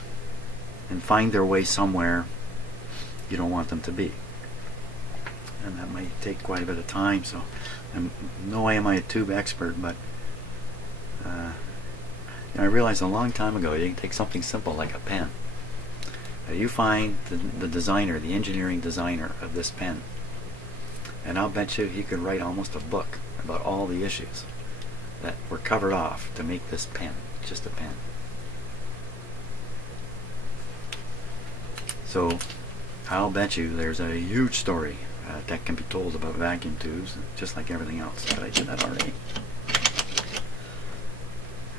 and find their way somewhere you don't want them to be. And that might take quite a bit of time, so no way am I a tube expert, but I realized a long time ago you can take something simple like a pen. You find the designer, the engineering designer of this pen, and I'll bet you he could write almost a book about all the issues that were covered off to make this pen, just a pen. So I'll bet you there's a huge story that can be told about vacuum tubes, just like everything else. But I did that already.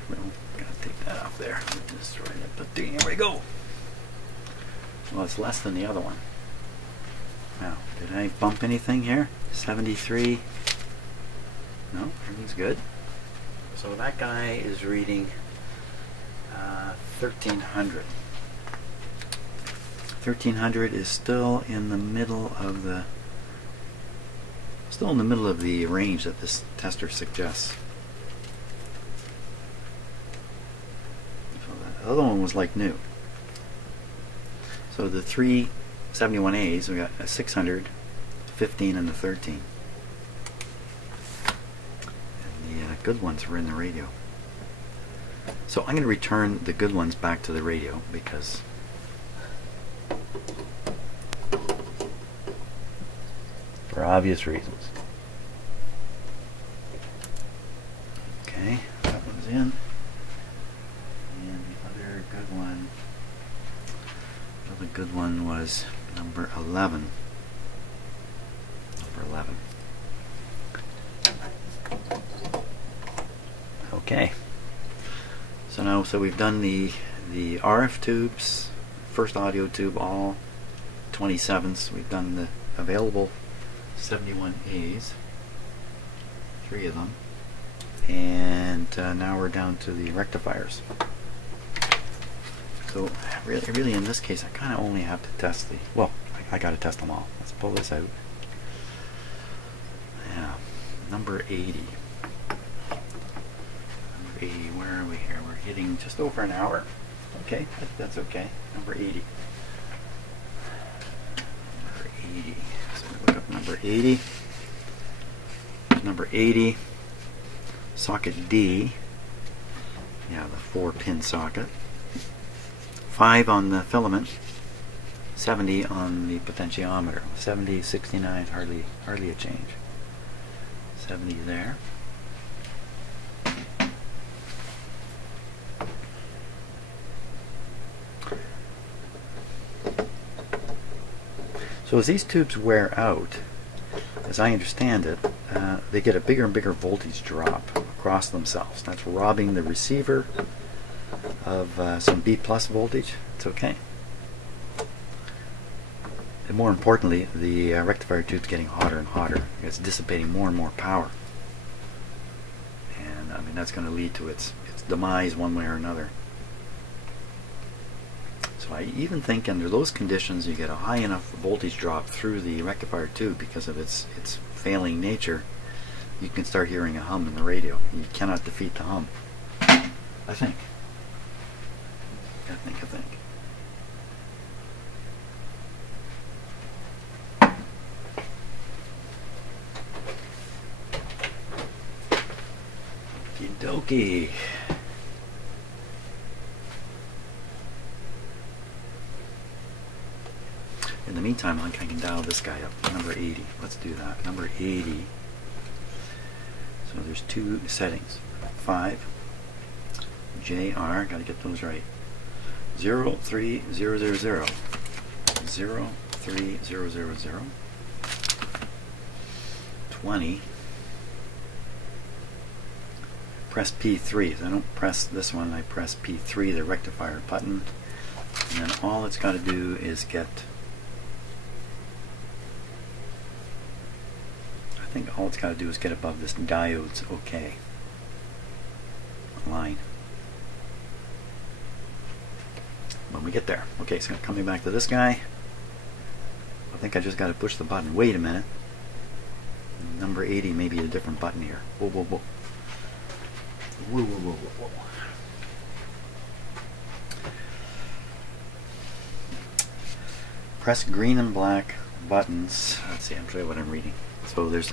Well, gotta take that off there. Just right up, but here we go. Well, it's less than the other one. Now, did I bump anything here? 73. No, everything's good. So that guy is reading 1300. 1300 is still in the middle of the range that this tester suggests. So the other one was like new. So the 371As, we got a 600, 15, and the 13. And the good ones were in the radio. So I'm going to return the good ones back to the radio because for obvious reasons. Okay, that one's in. And the other good one, the good one was number 11. Number 11. Okay. So we've done the RF tubes, first audio tube, all 27s. We've done the available 71As, 3 of them, and now we're down to the rectifiers. So really in this case I kind of only have to test the, well, I got to test them all. Let's pull this out. Yeah, number 80. Number 80, where are we here? We're hitting just over an hour. Okay, that's okay. Number 80. Number 80. So we look up number 80. Number 80, socket D. Yeah, the 4-pin socket. 5 on the filament, 70 on the potentiometer. 70, 69, hardly a change. 70 there. So as these tubes wear out, as I understand it, they get a bigger and bigger voltage drop across themselves. That's robbing the receiver of some B+ voltage. It's okay. And more importantly, the rectifier tube's getting hotter and hotter. It's dissipating more and more power. And I mean that's going to lead to its demise one way or another. So I even think under those conditions you get a high enough voltage drop through the rectifier tube because of its failing nature, you can start hearing a hum in the radio. You cannot defeat the hum. I think. Okie dokie. In the meantime, I can dial this guy up. Number 80. Let's do that. Number 80. So there's 2 settings. 5. JR. Got to get those right. 03000. 03000. 20. Press P3. So I don't press this one. I press P3, the rectifier button. And then all it's got to do is get think all it's got to do is get above this diode's OK line. When we get there. Okay, so coming back to this guy, I think I just got to push the button. Wait a minute. Number 80 may be a different button here. Whoa, whoa, whoa. Whoa, whoa, whoa, whoa, whoa. Press green and black buttons. Let's see, I'm sure what I'm reading. So there's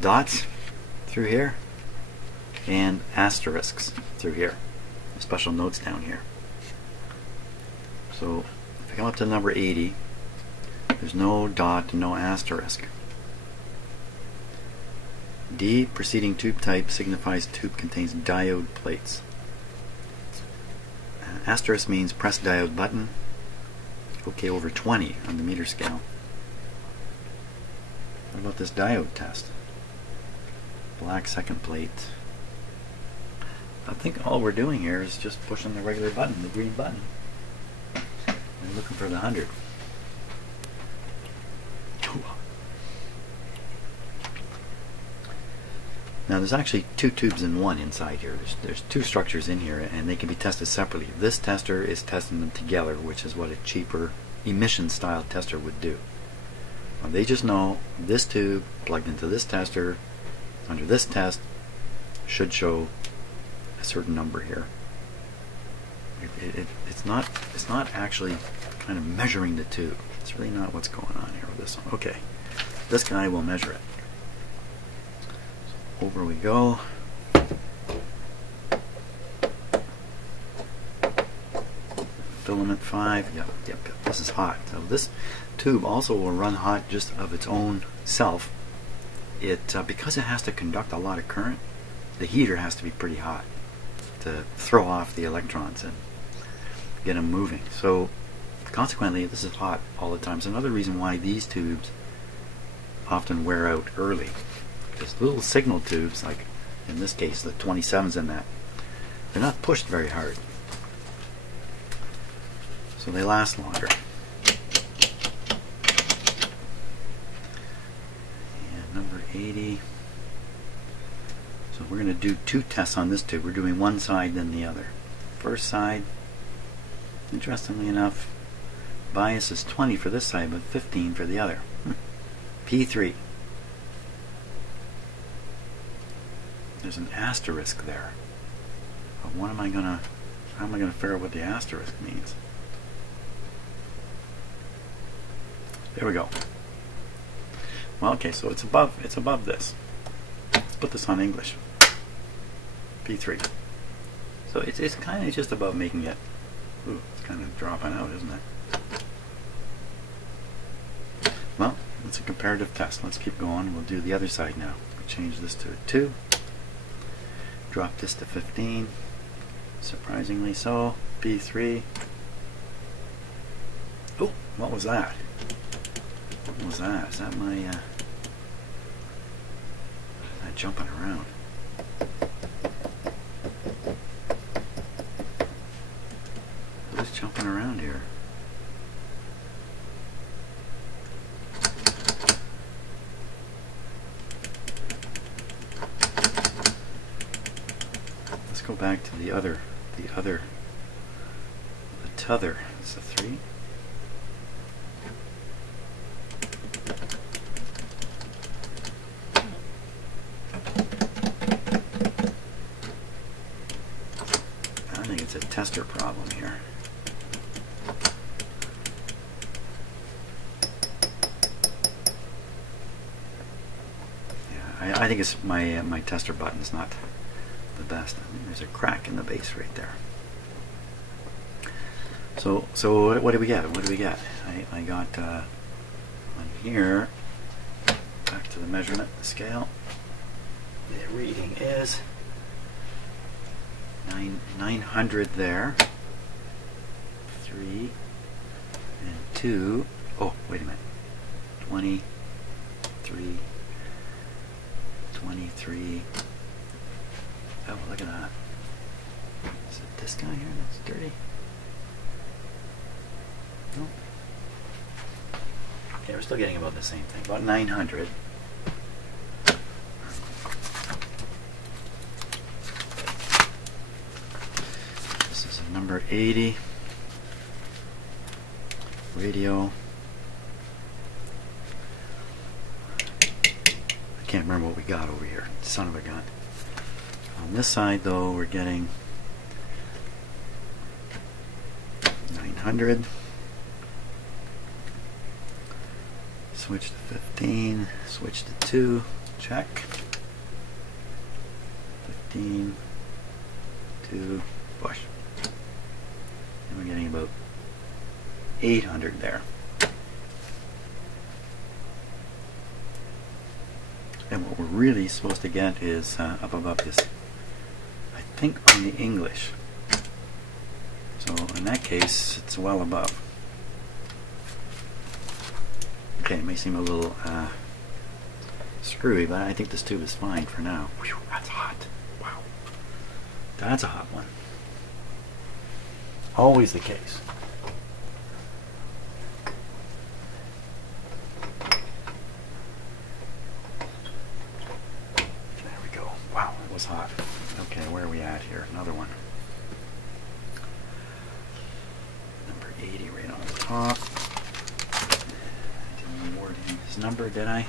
dots through here and asterisks through here. Special notes down here. So if I come up to number 80, there's no dot, no asterisk. D, preceding tube type, signifies tube contains diode plates. Asterisk means press diode button. OK over 20 on the meter scale. What about this diode test? Black second plate. I think all we're doing here is just pushing the regular button, the green button. We're looking for the 100. Now there's actually two tubes in one inside here. There's two structures in here, and they can be tested separately. This tester is testing them together, which is what a cheaper emission style tester would do. They just know this tube plugged into this tester under this test should show a certain number here. It's not actually kind of measuring the tube. It's really not what's going on here with this one. Okay, this guy will measure it. So over we go. Filament 5. Yep. This is hot. So this tube also will run hot just of its own self. Because it has to conduct a lot of current, the heater has to be pretty hot to throw off the electrons and get them moving. So consequently, this is hot all the time. It's another reason why these tubes often wear out early. Just little signal tubes, like in this case the 27s in that, they're not pushed very hard, so they last longer. And number 80. So we're going to do two tests on this tube. We're doing one side then the other. First side, interestingly enough, bias is 20 for this side but 15 for the other. P3. There's an asterisk there. But how am I gonna figure out what the asterisk means? There we go. Well, okay, so it's above this. Let's put this on English. P3. So it's kind of just above making it. Ooh, it's kind of dropping out, isn't it? Well, it's a comparative test. Let's keep going. We'll do the other side now. We'll change this to a 2. Drop this to 15. Surprisingly so. P3. Oh, what was that? What was that? Is that my what is that jumping around? Who's jumping around here? Let's go back to the tether. It's a 3. I think it's a tester problem here. Yeah, I think it's my tester button's not the best. I mean, there's a crack in the base right there. So what do we get? What do we get? I got on here, back to the measurement scale. The reading is 900 there. 3 and 2. Oh, wait a minute. 23. 23. Oh, look at that. Is it this guy here that's dirty? No. Okay, we're still getting about the same thing. About 900. 80. Radio. I can't remember what we got over here. Son of a gun. On this side though, we're getting 900. Switch to 15. Switch to 2. Check. 15. 2. Push. And we're getting about 800 there. And what we're really supposed to get is up above this, I think, on the English. So in that case, it's well above. Okay, it may seem a little screwy, but I think this tube is fine for now. Whew, that's hot. Wow. That's a hot one. Always the case. There we go. Wow, it was hot. Okay, where are we at here? Another one. Number 80 right on the top. I didn't award him his number, did I?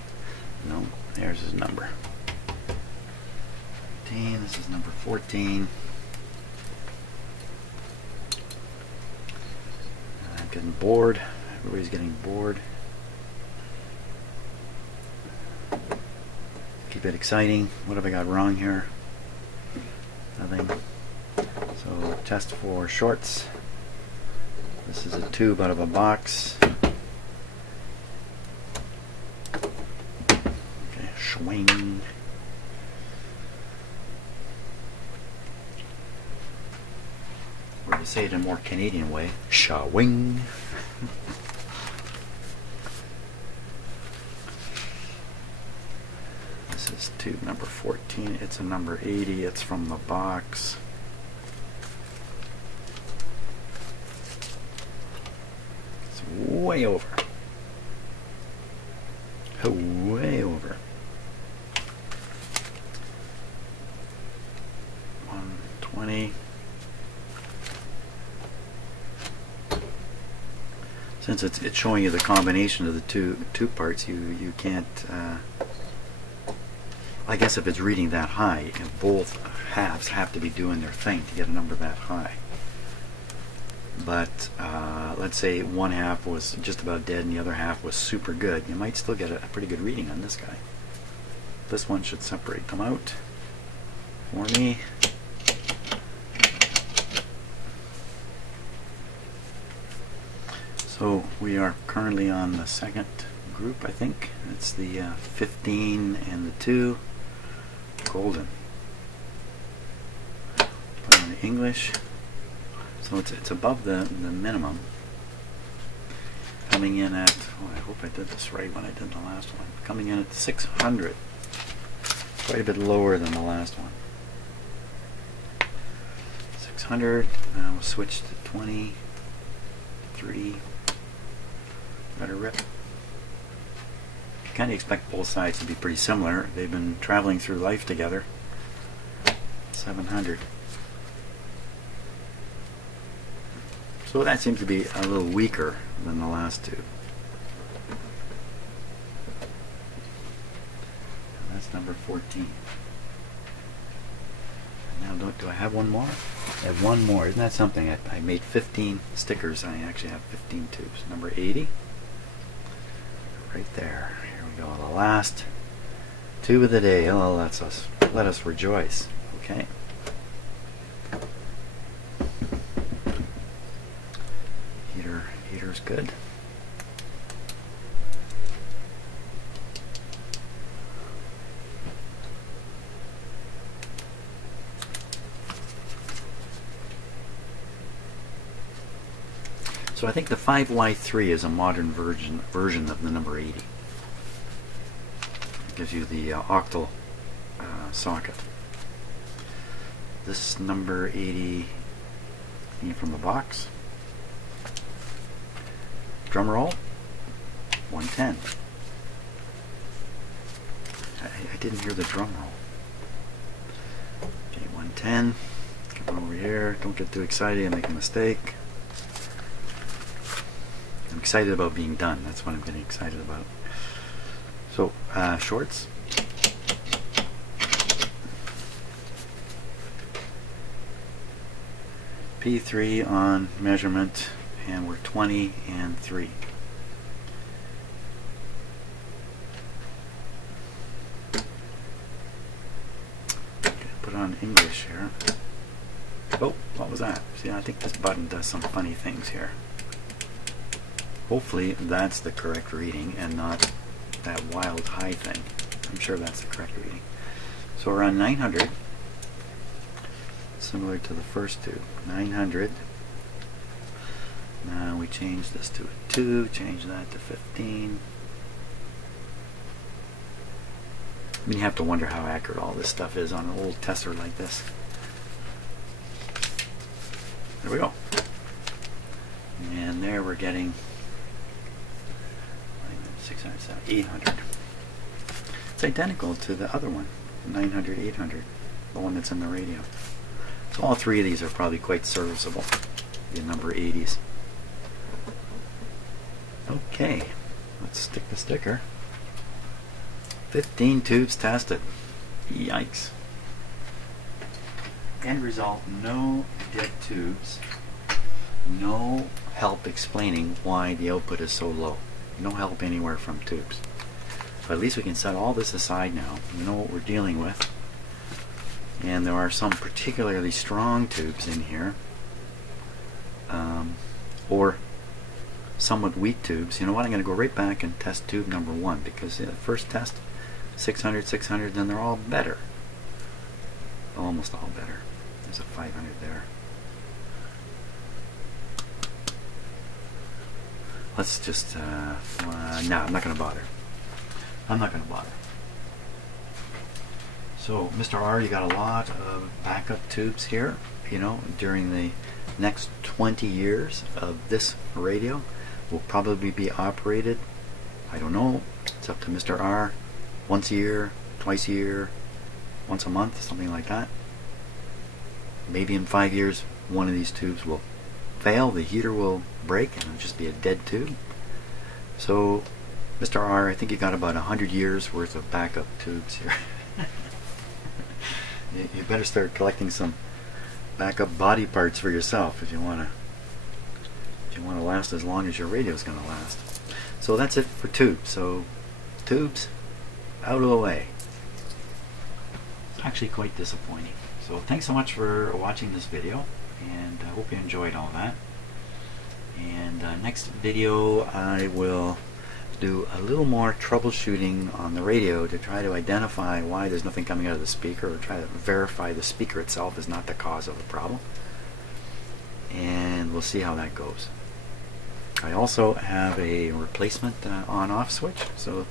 No, there's his number. 15, this is number 14. I'm getting bored. Everybody's getting bored. Keep it exciting. What have I got wrong here? Nothing. So test for shorts. This is a tube out of a box. Okay, swing. Or to say it in a more Canadian way, swing. This is tube number 14. It's a number 80. It's from the box. It's way over. Way over. 120. Since it's showing you the combination of the two parts, you can't. I guess if it's reading that high, both halves have to be doing their thing to get a number that high. But let's say one half was just about dead and the other half was super good. You might still get a pretty good reading on this guy. This one should separate them out for me. So we are currently on the second group, I think. It's the 15 and the 2. Golden. Put on the English. So it's above the minimum. Coming in at, oh, I hope I did this right when I did the last one. Coming in at 600. Quite a bit lower than the last one. 600. Now we'll switch to 20. 3. Better rip. You kind of expect both sides to be pretty similar. They've been traveling through life together. 700. So that seems to be a little weaker than the last two. And that's number 14. Now do I have one more? I have one more. Isn't that something? I made 15 stickers. I actually have 15 tubes. Number 80. Right there. Here we go. The last tube of the day. Oh, let us rejoice. Okay. Heater's good. So I think the 5Y3 is a modern version of the number 80. It gives you the octal socket. This number 80 came from the box. Drum roll, 110. I didn't hear the drum roll. Okay, 110. Over here, don't get too excited and make a mistake. I'm excited about being done. That's what I'm getting excited about. So, shorts. P3 on measurement, and we're 20 and 3. Put on English here. Oh, what was that? See, I think this button does some funny things here. Hopefully that's the correct reading and not that wild high thing. I'm sure that's the correct reading. So we're on 900. Similar to the first tube. 900. Now we change this to a 2, change that to 15. I mean, you have to wonder how accurate all this stuff is on an old tester like this. There we go. And there we're getting 600, 800. It's identical to the other one, 900, 800, the one that's in the radio. So all three of these are probably quite serviceable, the number 80s. Okay, let's stick the sticker. 15 tubes tested. Yikes. End result, no dead tubes. No help explaining why the output is so low. No help anywhere from tubes. But at least we can set all this aside now. We know what we're dealing with. And there are some particularly strong tubes in here. Or somewhat weak tubes. You know what? I'm going to go right back and test tube number 1, because the first test, 600, 600, then they're all better. Almost all better. There's a 500 there. Let's just, no, I'm not going to bother. I'm not going to bother. So, Mr. R, you got a lot of backup tubes here. You know, during the next 20 years of this radio will probably be operated, I don't know, it's up to Mr. R, once a year, twice a year, once a month, something like that. Maybe in 5 years one of these tubes will fail, the heater will break, and it'll just be a dead tube. So, Mr. R, I think you got about 100 years worth of backup tubes here. You better start collecting some backup body parts for yourself if you want to last as long as your radio is going to last. So that's it for tubes. So tubes out of the way. It's actually quite disappointing. So thanks so much for watching this video, and I hope you enjoyed all that. And next video I will do a little more troubleshooting on the radio to try to identify why there's nothing coming out of the speaker, or try to verify the speaker itself is not the cause of the problem. And we'll see how that goes. I also have a replacement on-off switch, so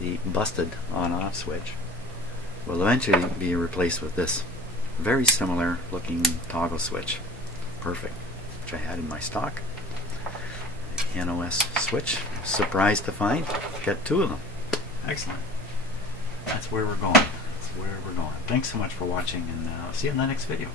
the busted on-off switch will eventually be replaced with this very similar looking toggle switch. Perfect, which I had in my stock. NOS switch. Surprised to find. Got 2 of them. Excellent. That's where we're going. That's where we're going. Thanks so much for watching, and I'll see you in the next video.